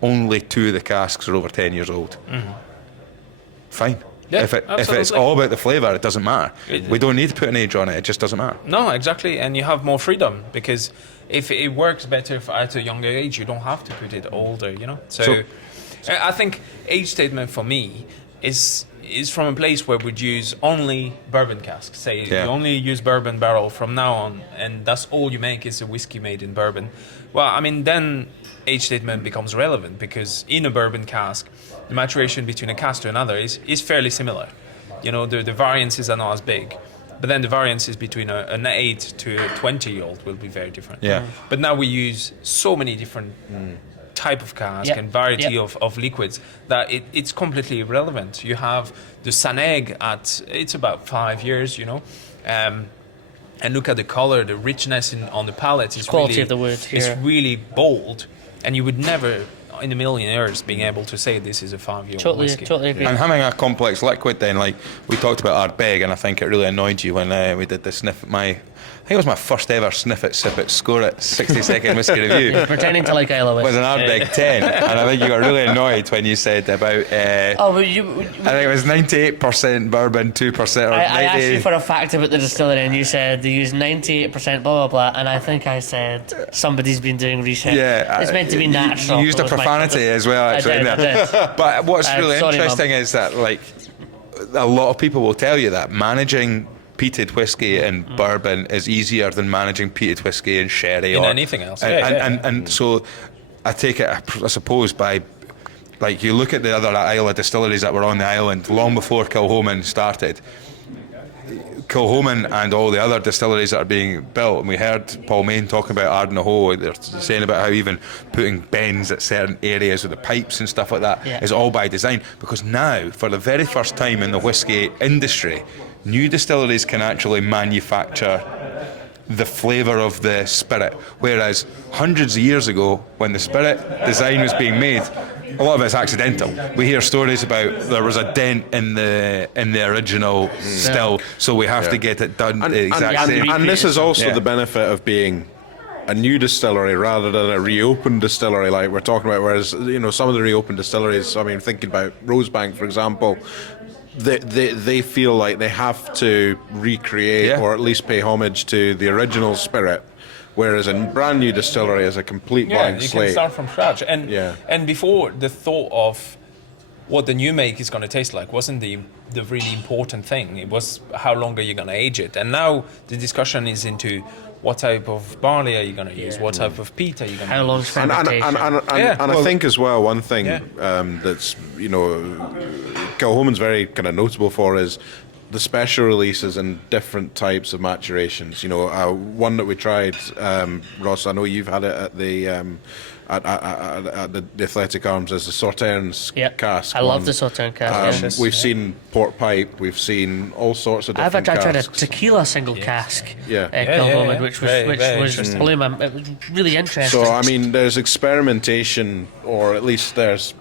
only 2 of the casks are over 10 years old. Fine. Yeah, if it's all about the flavour, it doesn't matter. We don't need to put an age on it. It just doesn't matter. No, exactly. And you have more freedom, because if it works better at a younger age, you don't have to put it older, So I think age statement for me is from a place where we'd use only bourbon casks. Say you only use bourbon barrel from now on, and that's all you make is a whiskey made in bourbon. Well, I mean, then age statement becomes relevant, because in a bourbon cask, the maturation between a cask to another is fairly similar. The variances are not as big. But then the variances between an 8 to a 20-year-old will be very different. Yeah. But now we use so many different type of cask and variety of liquids that it's completely irrelevant. You have the Saneg it's about 5 years, and look at the color, the richness on the palate is quality really, of the wood. It's really bold, and you would never in a million years being able to say this is a 5-year-old whiskey. Totally agree. And having a complex liquid, then, like we talked about Ardbeg, and I think it really annoyed you when we did the sniff. I think it was my first ever sniff it, sip it, score it 60-second whiskey review. You're pretending to like Islay It was whiskey. an Ardbeg 10, and I think you got really annoyed when you said about. But I think it was 98% bourbon, 2%. Or I asked 90. you for a fact about the distillery, and you said they use 98% blah blah blah, and I think I said somebody's been doing research. Yeah, it's meant to be natural. You used a was my- profanity as well, actually. I did. But what's really sorry, interesting is that, like, a lot of people will tell you that managing peated whiskey and bourbon is easier than managing peated whiskey and sherry In or anything else. And so I take it, I suppose, by, like, you look at the other Islay distilleries that were on the island long before Kilchoman started. Kilchoman and all the other distilleries that are being built, and we heard Paul Main talking about Ardnahoe, they're saying about how even putting bends at certain areas with the pipes and stuff like that is all by design, because now, for the very first time in the whiskey industry, new distilleries can actually manufacture the flavour of the spirit, whereas hundreds of years ago, when the spirit design was being made, a lot of it's accidental. We hear stories about there was a dent in the original still, so we have to get it done the exact same. And this is also Yeah. the benefit of being a new distillery rather than a reopened distillery like we're talking about. Whereas, some of the reopened distilleries, I mean, thinking about Rosebank, for example, they feel like they have to recreate or at least pay homage to the original spirit, whereas a brand new distillery is a complete blank you slate. can start from scratch. And before, the thought of what the new make is going to taste like wasn't the really important thing. It was how long are you going to age it. And now the discussion is into what type of barley are you going to use, what type of peat are you going to use. How long's fermentation? And I think as well, one thing that's, Kilchoman's very kind of notable for is the special releases and different types of maturations. One that we tried, Ross, I know you've had it at the at the Athletic Arms, is the Sauternes cask. I love the Sauternes cask. We've seen port pipe, we've seen all sorts of different I tried a casks. tequila single cask, Yeah. which Very was blew my. It was really interesting. So I mean, there's experimentation, or at least there's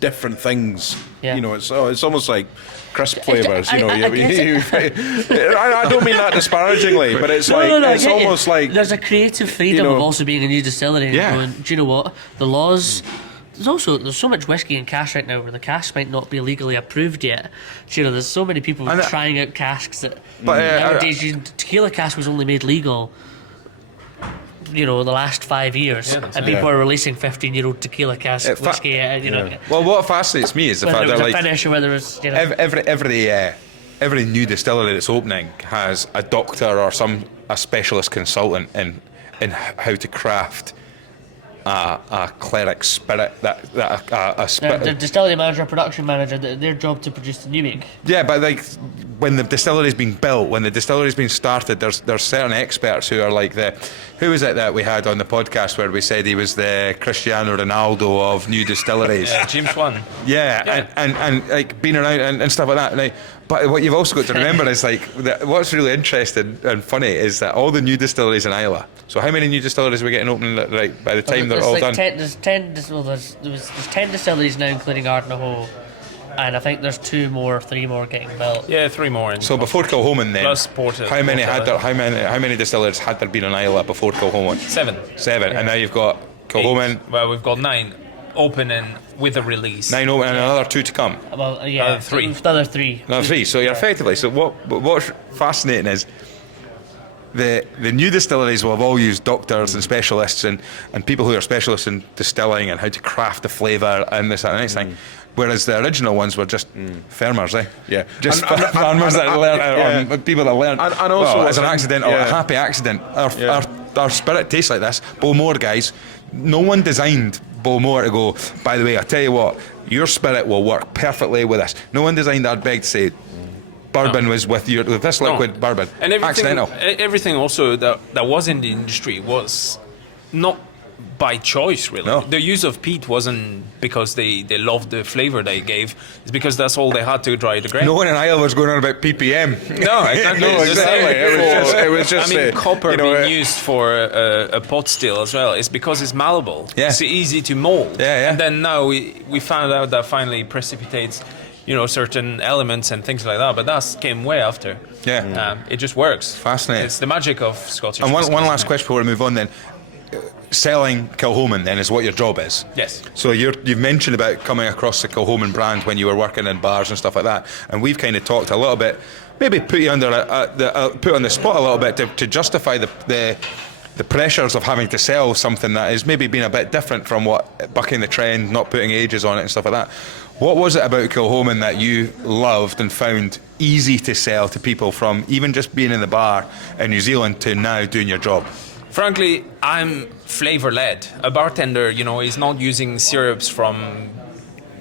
different things. Yeah. It's almost like crisp flavors. I don't mean that disparagingly, but it's it's almost like there's a creative freedom of also being a new distillery and going, do you know what, the laws. There's so much whiskey in cask right now where the cask might not be legally approved yet. There's so many people trying out casks that nowadays tequila cask was only made legal in the last 5 years, and people are releasing 15-year-old tequila cask whiskey. Well, what fascinates me is the fact that, like, finish or whether it's every new distillery that's opening has a doctor or a specialist consultant in how to craft a cleric spirit, a spirit. The distillery manager, production manager, their job to produce the new make. Yeah, but like when the distillery's been built, when the distillery's been started, there's certain experts who are like who was it that we had on the podcast where we said he was the Cristiano Ronaldo of new distilleries? James Swan. Yeah. And like being around and stuff like that. Like, but what you've also got to remember is what's really interesting and funny is that all the new distilleries in Islay. So how many new distilleries are we getting open by the time they're all done? There's 10 distilleries now, including Ardnahoe, and I think there's 3 more getting built. Yeah, 3 more. So before Kilchoman, then, Plus Porter. how many distilleries had there been in Islay before Kilchoman? 7. And now you've got Kilchoman. 8. Well, we've got 9 open and with a release. 9 open and another 2 to come. Well, Another 3. Another 3. Another 3. So you're effectively. So what's fascinating is the new distilleries will have all used doctors and specialists and people who are specialists in distilling and how to craft the flavour and this and the next thing. Whereas the original ones were just farmers, Yeah. just farmers that learn, or people that learn. And also, as an accident or a happy accident, our spirit tastes like this. Bowmore guys, no one designed Bowmore to go, by the way, I tell you what, your spirit will work perfectly with this. No one designed Ardbeg to say bourbon was with this liquid bourbon. And accidental. everything also that was in the industry was not by choice, really. No. The use of peat wasn't because they loved the flavor they gave. It's because that's all they had to dry the grain. No one in Ireland was going on about ppm. No, exactly. No, It's the same exactly. It was for- just, I mean, copper you know, being used for a pot still as well. It's because it's malleable. Yeah. It's easy to mold. Yeah. And then now we found out that finally precipitates, certain elements and things like that. But that came way after. Yeah. It just works. Fascinating. It's the magic of Scottish. And one whiskey, last isn't it? question before we move on then. Selling Kilchoman then is what your job is. Yes. So you've mentioned about coming across the Kilchoman brand when you were working in bars and stuff like that, and we've kind of talked a little bit, maybe put you under put on the spot a little bit to justify the pressures of having to sell something that has maybe been a bit different from what bucking the trend, not putting ages on it and stuff like that. What was it about Kilchoman that you loved and found easy to sell to people, from even just being in the bar in New Zealand to now doing your job? Frankly, I'm flavor-led. A bartender, is not using syrups from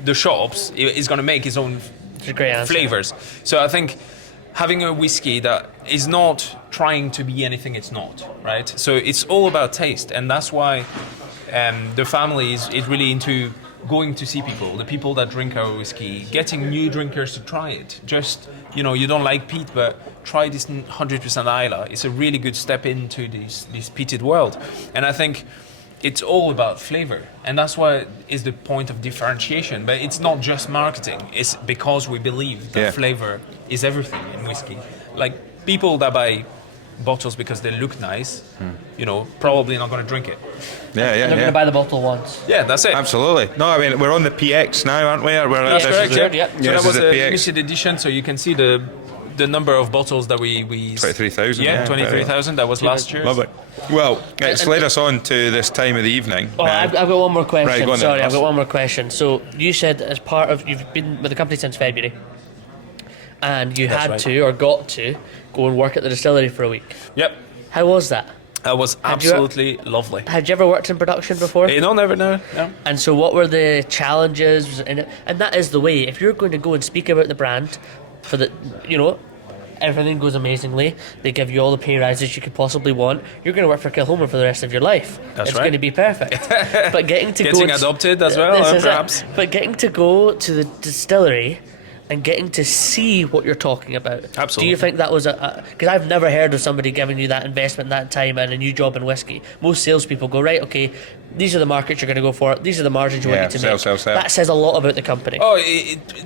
the shops. He's going to make his own It's a great answer. flavors. So I think having a whiskey that is not trying to be anything it's not, right? So it's all about taste, and that's why the family is really into going to see people, the people that drink our whiskey, getting new drinkers to try it. Just, you don't like peat, but try this 100% Islay. It's a really good step into this peated world. And I think it's all about flavor. And that's why is the point of differentiation. But it's not just marketing. It's because we believe that flavor is everything in whiskey. Like, people that buy bottles because they look nice, probably not going to drink it. They're going to buy the bottle once. Yeah, that's it. Absolutely. No, I mean, we're on the PX now, aren't we? That's correct, yeah. yeah. So Yeah, that this was is the a PX. limited edition, so you can see the number of bottles that we 23,000. Yeah, 23,000. That was last year. Love it. Well, it's led us on to this time of the evening. Oh, I've got one more question. Right, go on then. Sorry, I've got one more question. So you said as part of, you've been with the company since February, and you had right. to or got to go and work at the distillery for a week. Yep. How was that? That was Had you- absolutely lovely. Had you ever worked in production before? Never know. No. And so what were the challenges in it? And that is the way, if you're going to go and speak about the brand for the, everything goes amazingly, they give you all the pay rises you could possibly want, you're going to work for Kilchoman for the rest of your life. That's it's right. going to be perfect. But getting to Getting go adopted as well, This is it. perhaps. But getting to go to the distillery and getting to see what you're talking about. Absolutely. Do you think that was because I've never heard of somebody giving you that investment, that time, and a new job in whiskey. Most salespeople go, right, okay, these are the markets you're going to go for, these are the margins you want to make. sell. That says a lot about the company. Oh,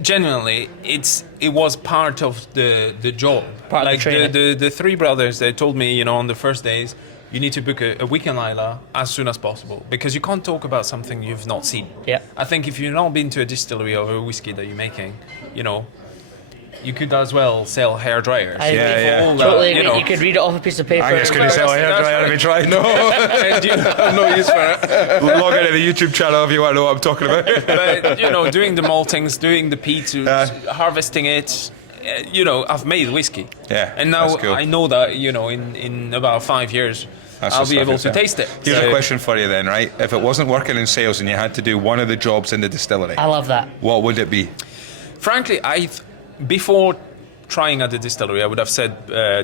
genuinely, it was part of the job. Part of the like training. the three brothers, they told me, on the first days, you need to book a weekend Islay as soon as possible, because you can't talk about something you've not seen. Yeah. I think if you've not been to a distillery of a whiskey that you're making, you could as well sell hair dryers. I agree. Yeah. Totally agree. You could read it off a piece of paper. I just couldn't sell a hairdryer if you tried. No. no use for it. Log into the YouTube channel if you want to know what I'm talking about. But doing the maltings, doing the peat, harvesting it. I've made whiskey. Yeah, And now that's cool. I know that, in about 5 years, That's I'll the be stuff able you're to saying. taste it. Here's So- a question for you then, right? If it wasn't working in sales and you had to do one of the jobs in the distillery, I love that. what would it be? Frankly, before trying at the distillery, I would have said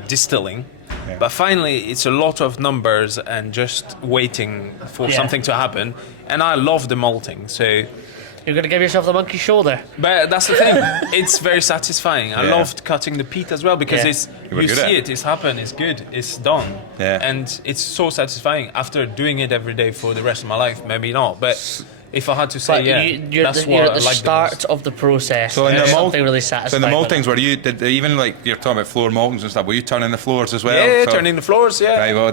distilling. Yeah. But finally, it's a lot of numbers and just waiting for something to happen. And I love the malting, so... You're going to give yourself the monkey shoulder. But that's the thing. It's very satisfying. I Yeah. loved cutting the peat as well, because Yeah. You were you good at see it. it's happened, it's good, it's done. Yeah. And it's so satisfying after doing it every day for the rest of my life. Maybe not, but if I had to say, But you're that's at what I the like start the most. of the process. So in There's the malt- something really So in satisfying. the with maltings, did they even, like, you're talking about floor maltings and stuff, were you turning the floors as well? Yeah, So- turning the floors, yeah. Right, well,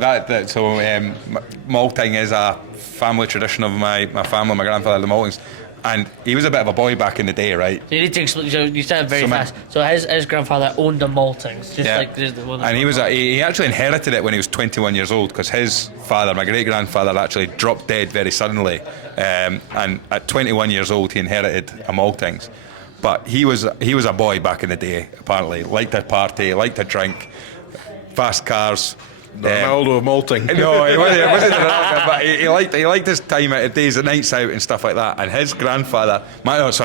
malting is a family tradition of my family. My grandfather had the maltings, and he was a bit of a boy back in the day, right? So you need to explain. So you said very So my- fast. So his grandfather owned the maltings, just like there's the one. And he actually inherited it when he was 21 years old, because his father, my great grandfather, actually dropped dead very suddenly, and at 21 years old he inherited a maltings. But he was a boy back in the day. Apparently, liked to party, liked to drink, fast cars. Ronaldo of malting. No, it wasn't but he liked his time out of days and nights out and stuff like that. And his grandfather,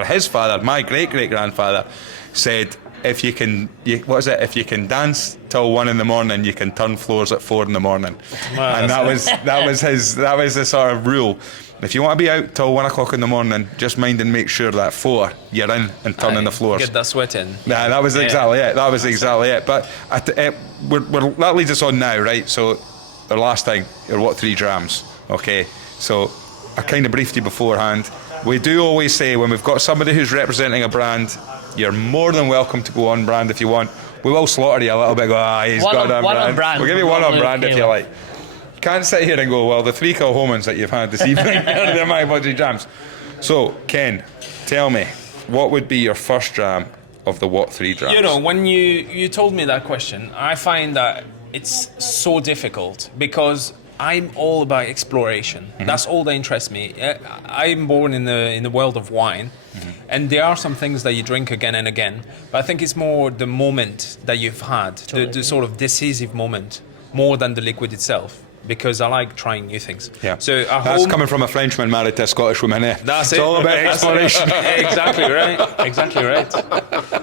his father, my great grandfather, said, if you can dance till 1 in the morning, you can turn floors at 4 in the morning. And that was the sort of rule. If you want to be out till 1 o'clock in the morning, just mind and make sure that 4 you're in and turning the floors. Get that sweat in. Yeah, that was exactly it. That was exactly it. But that leads us on now, right? So the last thing, your what 3 drams, okay? So I kind of briefed you beforehand. We do always say when we've got somebody who's representing a brand, you're more than welcome to go on brand if you want. We will slaughter you a little bit. He's got on brand. We'll give you one on brand if you like. You can't sit here and go, well, the 3 Kilchomans that you've had this evening, they're my bloody jams. So, Ken, tell me, what would be your first dram of the what 3 drams? You know, when you told me that question, I find that it's so difficult because I'm all about exploration. Mm-hmm. That's all that interests me. I'm born in the world of wine, and there are some things that you drink again and again. But I think it's more the moment that you've had, the sort of decisive moment, more than the liquid itself. Because I like trying new things. Yeah. So that's coming from a Frenchman married to a Scottish woman. That's it's all about exploration. Exactly right. Exactly right.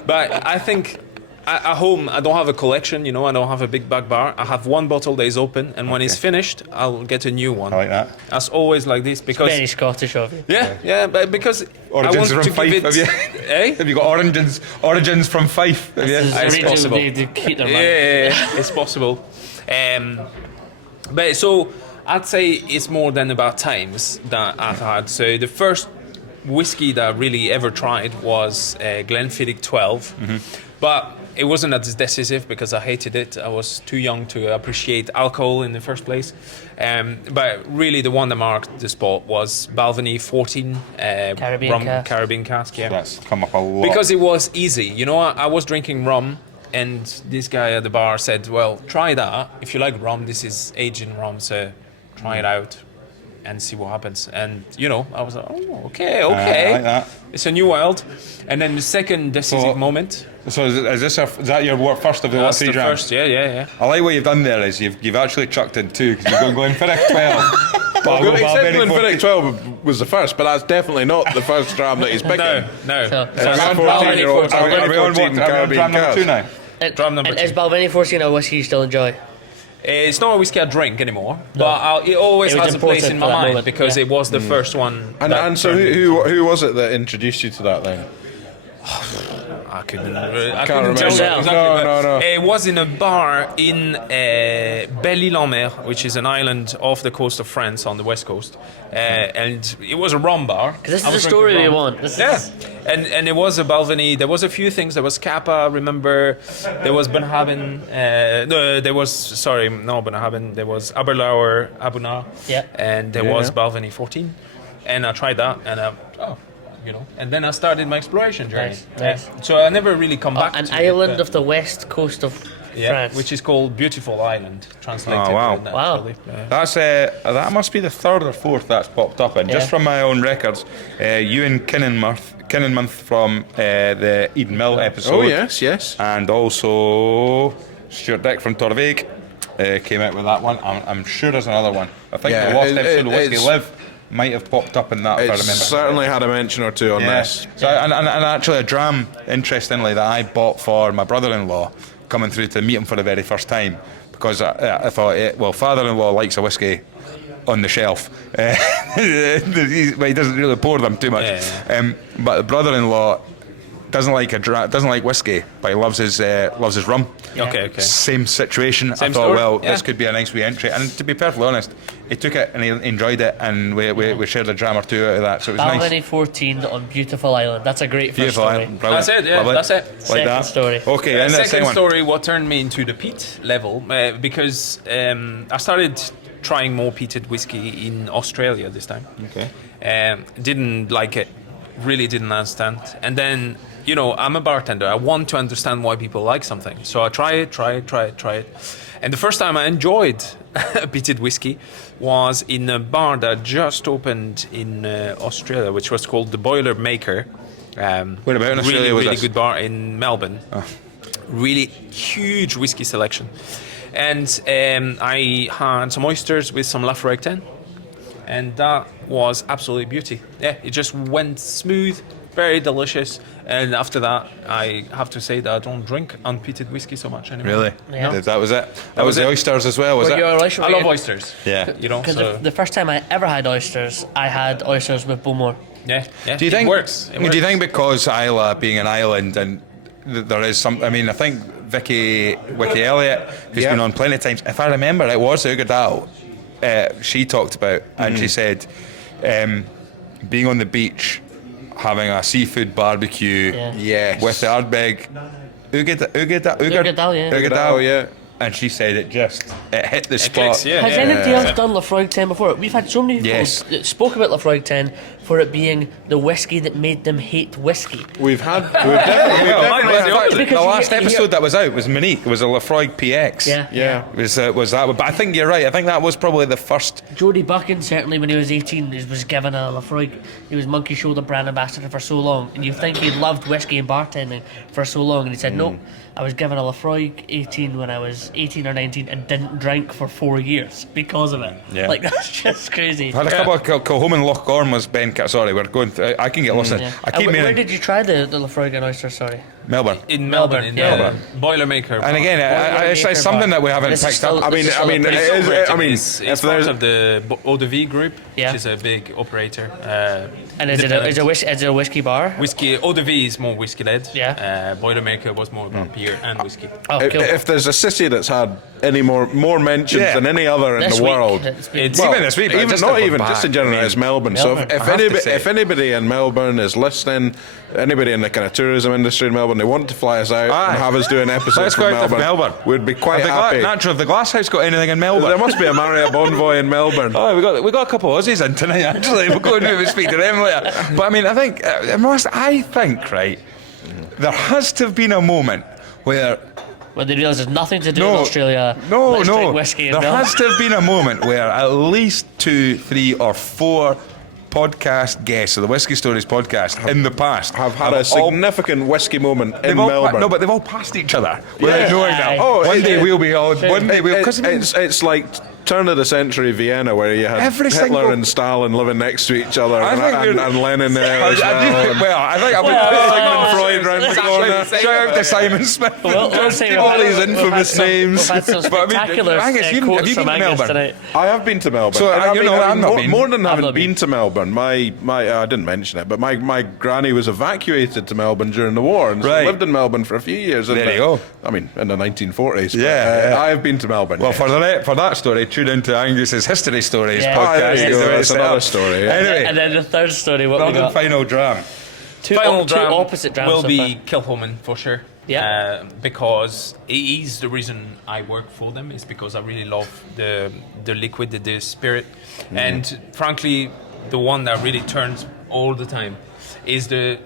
But I think. At home, I don't have a collection, I don't have a big back bar. I have one bottle that is open, and when it's finished, I'll get a new one. I like that. That's always like this because it's very Scottish of you. Yeah, but because Origins I want from to give Fife, it. have you? Eh? Have you got origins from Fife? Have you? It's possible. To keep their money. Yeah, it's possible. But so I'd say it's more than about times that I've had. So the first whiskey that I really ever tried was Glenfiddich 12, but it wasn't as decisive because I hated it. I was too young to appreciate alcohol in the first place. But really the one that marked the spot was Balvenie 14 Caribbean cask. Yeah. That's come up a lot. Because it was easy. I was drinking rum and this guy at the bar said, well, try that. If you like rum, this is aged in rum, so try it out and see what happens. And, I was like, oh, okay. I like that. It's a new world. And then the second decisive moment... So is that your first of the That's 3 the drams? first, yeah. I like what you've done there is you've actually chucked in 2 because you're going Glenfiddich 12. Glenfiddich 12 was the first, but that's definitely not the first dram that he's picking. No. So Balvenie Are we on dram number 2 now? Dram number 2. Is Balvenie 14 a whiskey you still enjoy? It's not a whiskey I drink anymore, but it always has a place in my mind because it was the first one. And so who was it that introduced you to that then? I couldn't Can't tell you remember. exactly. No. It was in a bar in Belle-Île-en-Mer, which is an island off the coast of France on the west coast, and it was a rum bar. Because this is the story we want. And it was a Balvenie. There was a few things. There was Kappa. Remember, there was Benhaven. There was Benhaven. There was Aberlour, Abuna. Yeah. And there was Balvenie 14, and I tried that, and and then I started my exploration journey. Nice. So I never really come back an to island of the west coast of France. which is called Beautiful Island, translated. Oh, wow. Naturally. That's that must be the 3rd or 4th that's popped up in. Just from my own records, Ewan Kinnenmonth from the Eden Mill episode. Oh, yes. And also Stuart Dick from Torvik came out with that one. I'm sure there's another one. I think the last episode of Whisky Live might have popped up in that, if I remember. Certainly had a mention or 2 on this. So, and actually a dram, interestingly, that I bought for my brother-in-law coming through to meet him for the very first time, because I thought, father-in-law likes a whiskey on the shelf. He doesn't really pour them too much. But the brother-in-law doesn't like whiskey, but he loves his rum. Okay. Same situation. I thought, this could be a nice wee entry. And to be perfectly honest, he took it and he enjoyed it, and we shared a dram or 2 out of that. So it was nice. Balvenie 14 on Beautiful Island. That's a great first story. Island. Brilliant. That's it. Yeah, Lovely. that's it. Like Second that. story. Okay, and the second one. story, what turned me into the peat level, because I started trying more peated whiskey in Australia this time. Okay. Didn't like it. Really didn't understand. And then, I'm a bartender. I want to understand why people like something. So I try it. And the first time I enjoyed peated whiskey was in a bar that just opened in Australia, which was called the Boiler Maker. Where about in Australia was really this? good bar in Melbourne. Really huge whiskey selection. And I had some oysters with some Lafroig 10. And that was absolute beauty. Yeah, it just went smooth, very delicious. And after that, I have to say that I don't drink unpeated whiskey so much anymore. Really? Yeah. That was it. That was the oysters as well, was But it? you're oyster I love oysters. Yeah. You know, Because so the first time I ever had oysters, I had oysters with Bowmore. yeah. Do you think it works? It Do you works. think because Islay being an island and there is some? I mean, I think Vicky Elliott, who's been on plenty of times. If I remember, it was Ugadal. She talked about, and she said, being on the beach, having a seafood barbecue, Yes. with the Ardbeg Ugadal, yeah. Ugadal, yeah. and she said it hit the spot. clicks, yeah. Has anybody else done Lafroig 10 before? We've had so many people Yes. that spoke about Lafroig 10 for it being the whiskey that made them hate whiskey. We've definitely The last you- episode that was out was Monique. It was a Lafroig PX. Yeah. Was that one? But I think you're right. I think that was probably the first. Jody Buchan, certainly when he was 18, was given a Lafroig. He was Monkey Shoulder brand ambassador for so long. And you think he loved whiskey and bartending for so long. And he said, no, I was given a Lafroig 18 when I was 18 or 19 and didn't drink for 4 years because of it. Yeah. Like, that's just crazy. I had a couple of Kilchoman Lochgorn was Ben. Sorry, we're going. I can get lost. Yeah. I keep Where meaning did you try the Lafroig and oyster, sorry? Melbourne. in Melbourne, in yeah. the Boilermaker. And again, it's something that we haven't This is picked still- up. this is still a pretty- it's if part there's of the Eau de Vie group, Yeah. which is a big operator. And is it a whiskey bar? Whiskey, Eau de Vie is more whiskey led. Yeah. Boilermaker was more about beer and whiskey. Oh, if, cool. if there's a city that's had any more mentions Yeah. than any other in This the week, world, it's been- It's- Even this week, but even just not to go even back, just in general, I mean, it's Melbourne. So Melbourne. I have to say. if anybody in Melbourne is listening, anybody in the kind of tourism industry in Melbourne, they want to fly us out Aye. and have us do an episode Let's from go out to Melbourne. Melbourne. We'd be quite happy. Naturally, have the Glasshouse got anything in Melbourne? There must be a Marriott Bonvoy in Melbourne. Oh, we got a couple of Aussies in tonight. Actually, we'll go and speak to them later. But I mean, I think right. There has to have been a moment where When they realise there's nothing to do in Australia. No, let's no. drink whiskey and There Melbourne. has to have been a moment where at least 2, 3, or 4 podcast guests of the Whisky Stories podcast in the past Have had a significant whiskey moment in Melbourne. No, but they've all passed each other without Yeah. knowing that. Aye. One day we'll be all. One day we'll. Because It's like turn of the century Vienna, where you had Every Hitler single- and Stalin living next to each other, I think and Lenin there as well. I think I'll Sigmund Freud round the corner. Shout out to Simon Smith. We'll say all these we've had infamous some- names. We've had some But I mean, spectacular Angus, have quotes you from been to Angus Melbourne? tonight. I have been to Melbourne. So, I've not been. More than having not been been. to Melbourne, my I didn't mention it, but my granny was evacuated to Melbourne during the war, and so Right. lived in Melbourne for a few years. There you go. I mean, in the 1940s. Yeah, yeah. I have been to Melbourne. Well, yes. for that story, tune into Angus's History Stories Yeah. podcast. there you go. The way That's it's another set up. story, yeah. Anyway, And then the third story, what we third and got? final dram. Two Dram opposite drams. will so be far. Kilchoman for sure. Yeah. Because it is the reason I work for them, is because I really love the liquid, the spirit, and frankly, the one that really turns all the time is they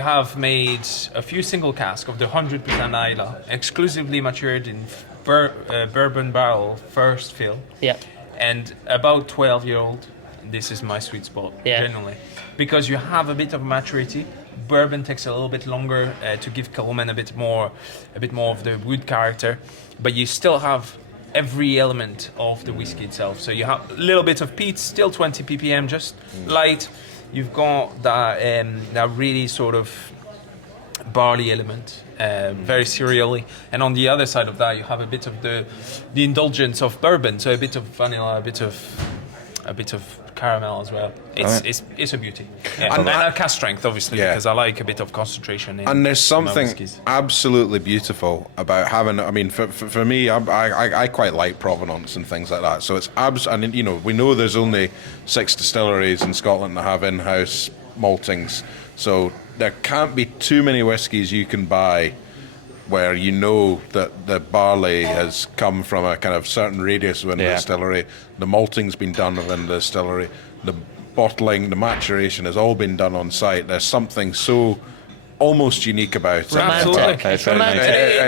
have made a few single casks of the 100% Islay, exclusively matured in bourbon barrel first fill. Yeah. And about 12-year-old, this is my sweet spot, generally. Because you have a bit of maturity. Bourbon takes a little bit longer to give Kilchoman a bit more of the wood character, but you still have every element of the whiskey itself. So you have a little bit of peat, still 20 ppm, just light. You've got that really sort of barley element, very cereally, and on the other side of that you have a bit of the indulgence of bourbon, so a bit of vanilla, a bit of caramel as well. It's a beauty, and a cask strength, obviously, because I like a bit of concentration. And there's my something whiskies. absolutely beautiful about having. I mean, for me, I quite like provenance and things like that. So it's and you know, we know there's only 6 distilleries in Scotland that have in-house maltings, so there can't be too many whiskies you can buy where you know that the barley has come from a kind of certain radius within the distillery, the malting's been done within the distillery, the bottling, the maturation has all been done on site. There's something so almost unique about it. Romantic. It's very nice.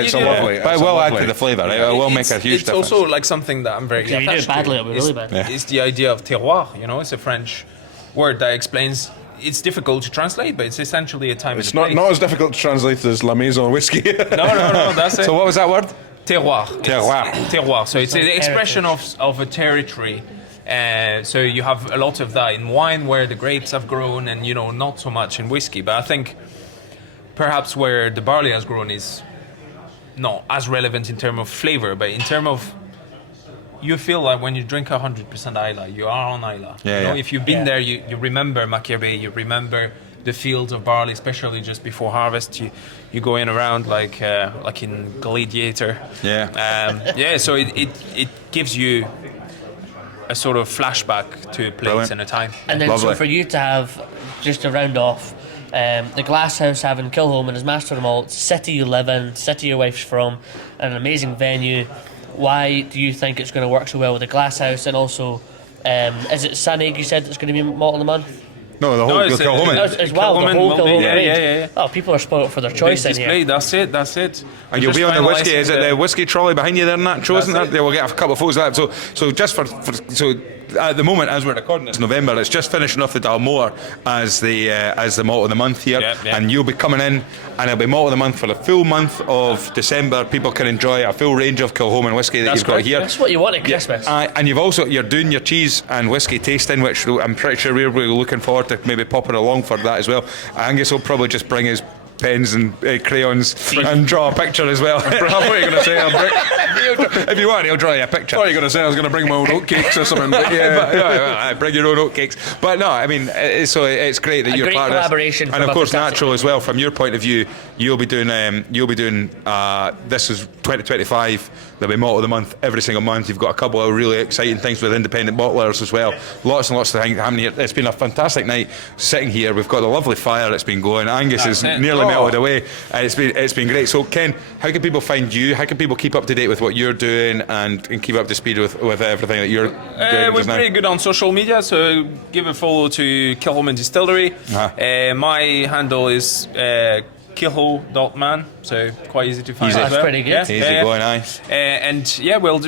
It's a lovely. But it will add to the flavour. It will make a huge It's difference. also like something that I'm very If you do it attached badly, to. it'll be really bad. Yeah. It's the idea of terroir. You know, it's a French word that explains. It's difficult to translate, but it's essentially a time. It's and a not place. as difficult to translate as La Maison whiskey. No, that's it. So what was that word? Terroir. Terroir. Terroir. So it's the Like expression of a territory So you have a lot of that in wine where the grapes have grown, and not so much in whiskey. But I think perhaps where the barley has grown is not as relevant in terms of flavor, but in terms of, you feel like when you drink 100% Islay, you are on Islay. If you've been there, you remember Maccabee, you remember the fields of barley, especially just before harvest. You go in around like in Gladiator. So it gives you a sort of flashback to a place and a time. And then so for you to have, just to round off, the Galsshouse having Kilchoman as master of malt, city you live in, city your wife's from, an amazing venue. Why do you think it's going to work so well with the Galsshouse? And also, is it Sanig you said that's going to be malt of the month? No, the whole Kilchoman. As well, the whole Kilchoman. Yeah. Oh, people are spoiled for their choice in here. That's it. And you'll be on the whiskey. Is it the whiskey trolley behind you there, Nacho? Isn't that? They will get a couple of photos of that. So just for at the moment, as we're recording this November, it's just finishing off the Dalmore as the malt of the month here, and you'll be coming in, and it'll be malt of the month for the full month of December. People can enjoy a full range of Kilchoman whiskey that you've got here. That's what you want at Christmas. And you're doing your cheese and whiskey tasting, which I'm pretty sure we're really looking forward to maybe popping along for that as well. Angus will probably just bring his pens and crayons and draw a picture as well. What are you going to say? If you want, he'll draw you a picture. What are you going to say? I was going to bring my own oatcakes or something. But bring your own oatcakes. But no, I mean, so it's great that you're part of this. Collaboration, and of course, natural as well. From your point of view, you'll be doing. This is 2025. There'll be malt of the month every single month. You've got a couple of really exciting things with independent bottlers as well. Lots and lots of things happening here. It's been a fantastic night sitting here. We've got a lovely fire that's been going. Angus is nearly melted away. It's been great. So Ken, how can people find you? How can people keep up to date with what you're doing and keep up to speed with everything that you're doing? We're pretty good on social media, so give a follow to Kilchoman Distillery. My handle is kilho.man, so quite easy to find. That's pretty good. Easy going, nice. And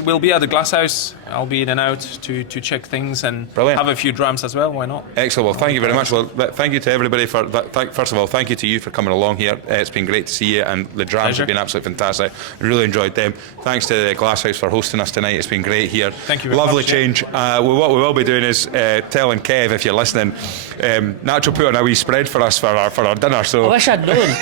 we'll be at the Glasshouse. I'll be in and out to check things and have a few drams as well. Why not? Excellent. Well, thank you very much. Well, thank you to everybody for that. First of all, thank you to you for coming along here. It's been great to see you, and the drams have been absolutely fantastic. Really enjoyed them. Thanks to the Glasshouse for hosting us tonight. It's been great here. Thank you. Lovely change. What we will be doing is telling Kev, if you're listening, Nacho put on a wee spread for us for our dinner. So I wish I'd known.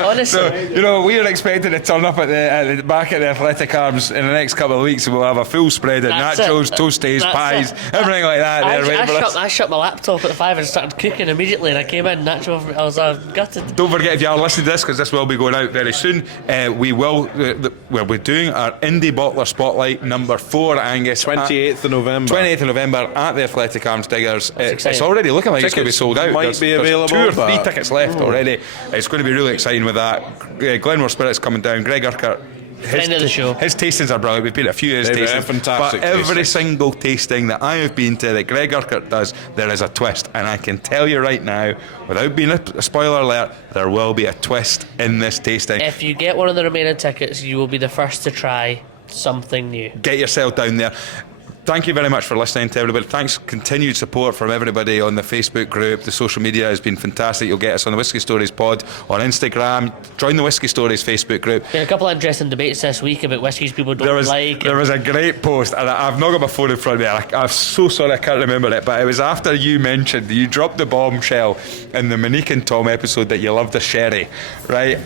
Honestly, we are expecting to turn up at the back at the Athletic Arms in the next couple of weeks, and we'll have a full spread of nachos, toasties, pies, everything like that. I shut my laptop at 5 and started cooking immediately, and I came in. Nacho, I was gutted. Don't forget, if you are listening to this, because this will be going out very soon, we're doing our Indie Bottler Spotlight number 4, Angus. 28th of November. 28th of November at the Athletic Arms Diggers. It's already looking like it's going to be sold out. Might be available. 2 or 3 tickets left already. It's going to be really exciting with that. Glenmore Spirit's coming down. Greg Urquhart. Friend of the show. His tastings are brilliant. We've been to a few of his tastings. Fantastic. But every single tasting that I have been to that Greg Urquhart does, there is a twist. And I can tell you right now, without being a spoiler alert, there will be a twist in this tasting. If you get one of the remaining tickets, you will be the first to try something new. Get yourself down there. Thank you very much for listening to everybody. Thanks, continued support from everybody on the Facebook group. The social media has been fantastic. You'll get us on the Whisky Stories pod on Instagram. Join the Whisky Stories Facebook group. Been a couple of interesting debates this week about whiskies people don't like. There was a great post, and I've not got my phone in front of me. I'm so sorry I can't remember it, but it was after you dropped the bombshell in the Monique and Tom episode that you loved a sherry, right?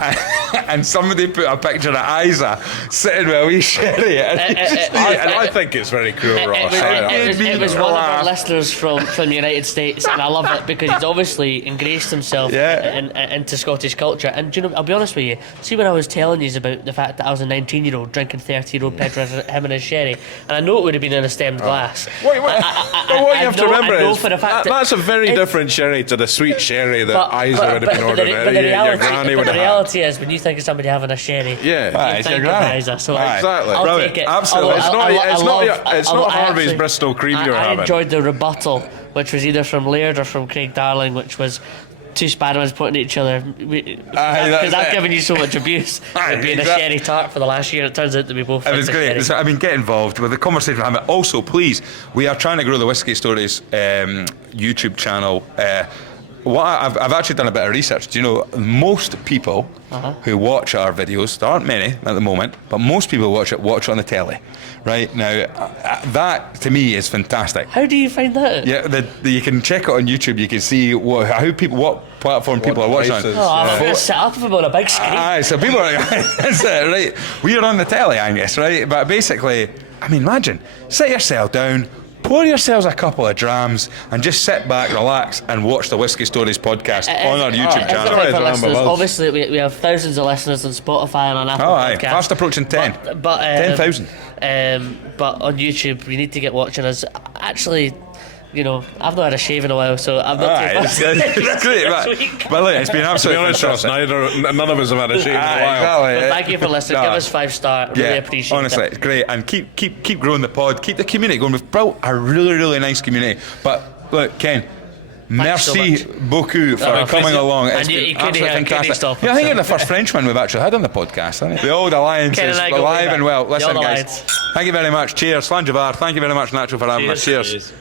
And somebody put a picture of Isa sitting with a wee sherry. I think it's very cool. It was one of our listeners from the United States, and I love it because he's obviously engraced himself into Scottish culture. And you know, I'll be honest with you, see when I was telling you about the fact that I was a 19-year-old drinking 30-year-old Pedro him and his sherry, and I know it would have been in a stemmed glass. What you have to remember is that's a very different sherry to the sweet sherry that Isa would have been ordering. The reality is, when you think of somebody having a sherry, you think of Isa. So exactly. I'll take it. Absolutely. It's not Harvey's Bristol cream you're having. I enjoyed the rebuttal, which was either from Laird or from Craig Darling, which was two Sparrowers pointing at each other because I've given you so much abuse for being a sherry tart for the last year. It turns out to be both. It was great. I mean, get involved with the conversation. Also, please, we are trying to grow the Whisky Stories YouTube channel. I've actually done a bit of research. Do you know most people who watch our videos? There aren't many at the moment, but most people watch it on the telly. Right now, that to me is fantastic. How do you find that? Yeah, you can check it on YouTube. You can see what platform people are watching on. I'm going to set up on a big screen. Aye, so people are that's it, right? We are on the telly, I guess, right? But basically, I mean, imagine, sit yourself down, pour yourselves a couple of drams, and just sit back, relax, and watch the Whisky Stories podcast on our YouTube channel. Obviously, we have thousands of listeners on Spotify and on Apple Podcasts. Fast approaching 10. 10,000. But on YouTube, we need to get watching us. Actually, you know, I've not had a shave in a while, so I'm not too fussed. That's great, but look, it's been absolutely fantastic. None of us have had a shave in a while. Exactly. But thank you for listening. Give us 5-star. Really appreciate it. Honestly, it's great, and keep growing the pod. Keep the community going. We've built a really, really nice community. But look, Ken, merci beaucoup for coming along. It's been absolutely fantastic. I think you're the first Frenchman we've actually had on the podcast, isn't it? The old alliance is alive and well. Listen, guys, thank you very much. Cheers. Slanjavar. Thank you very much, Nacho, for having us. Cheers.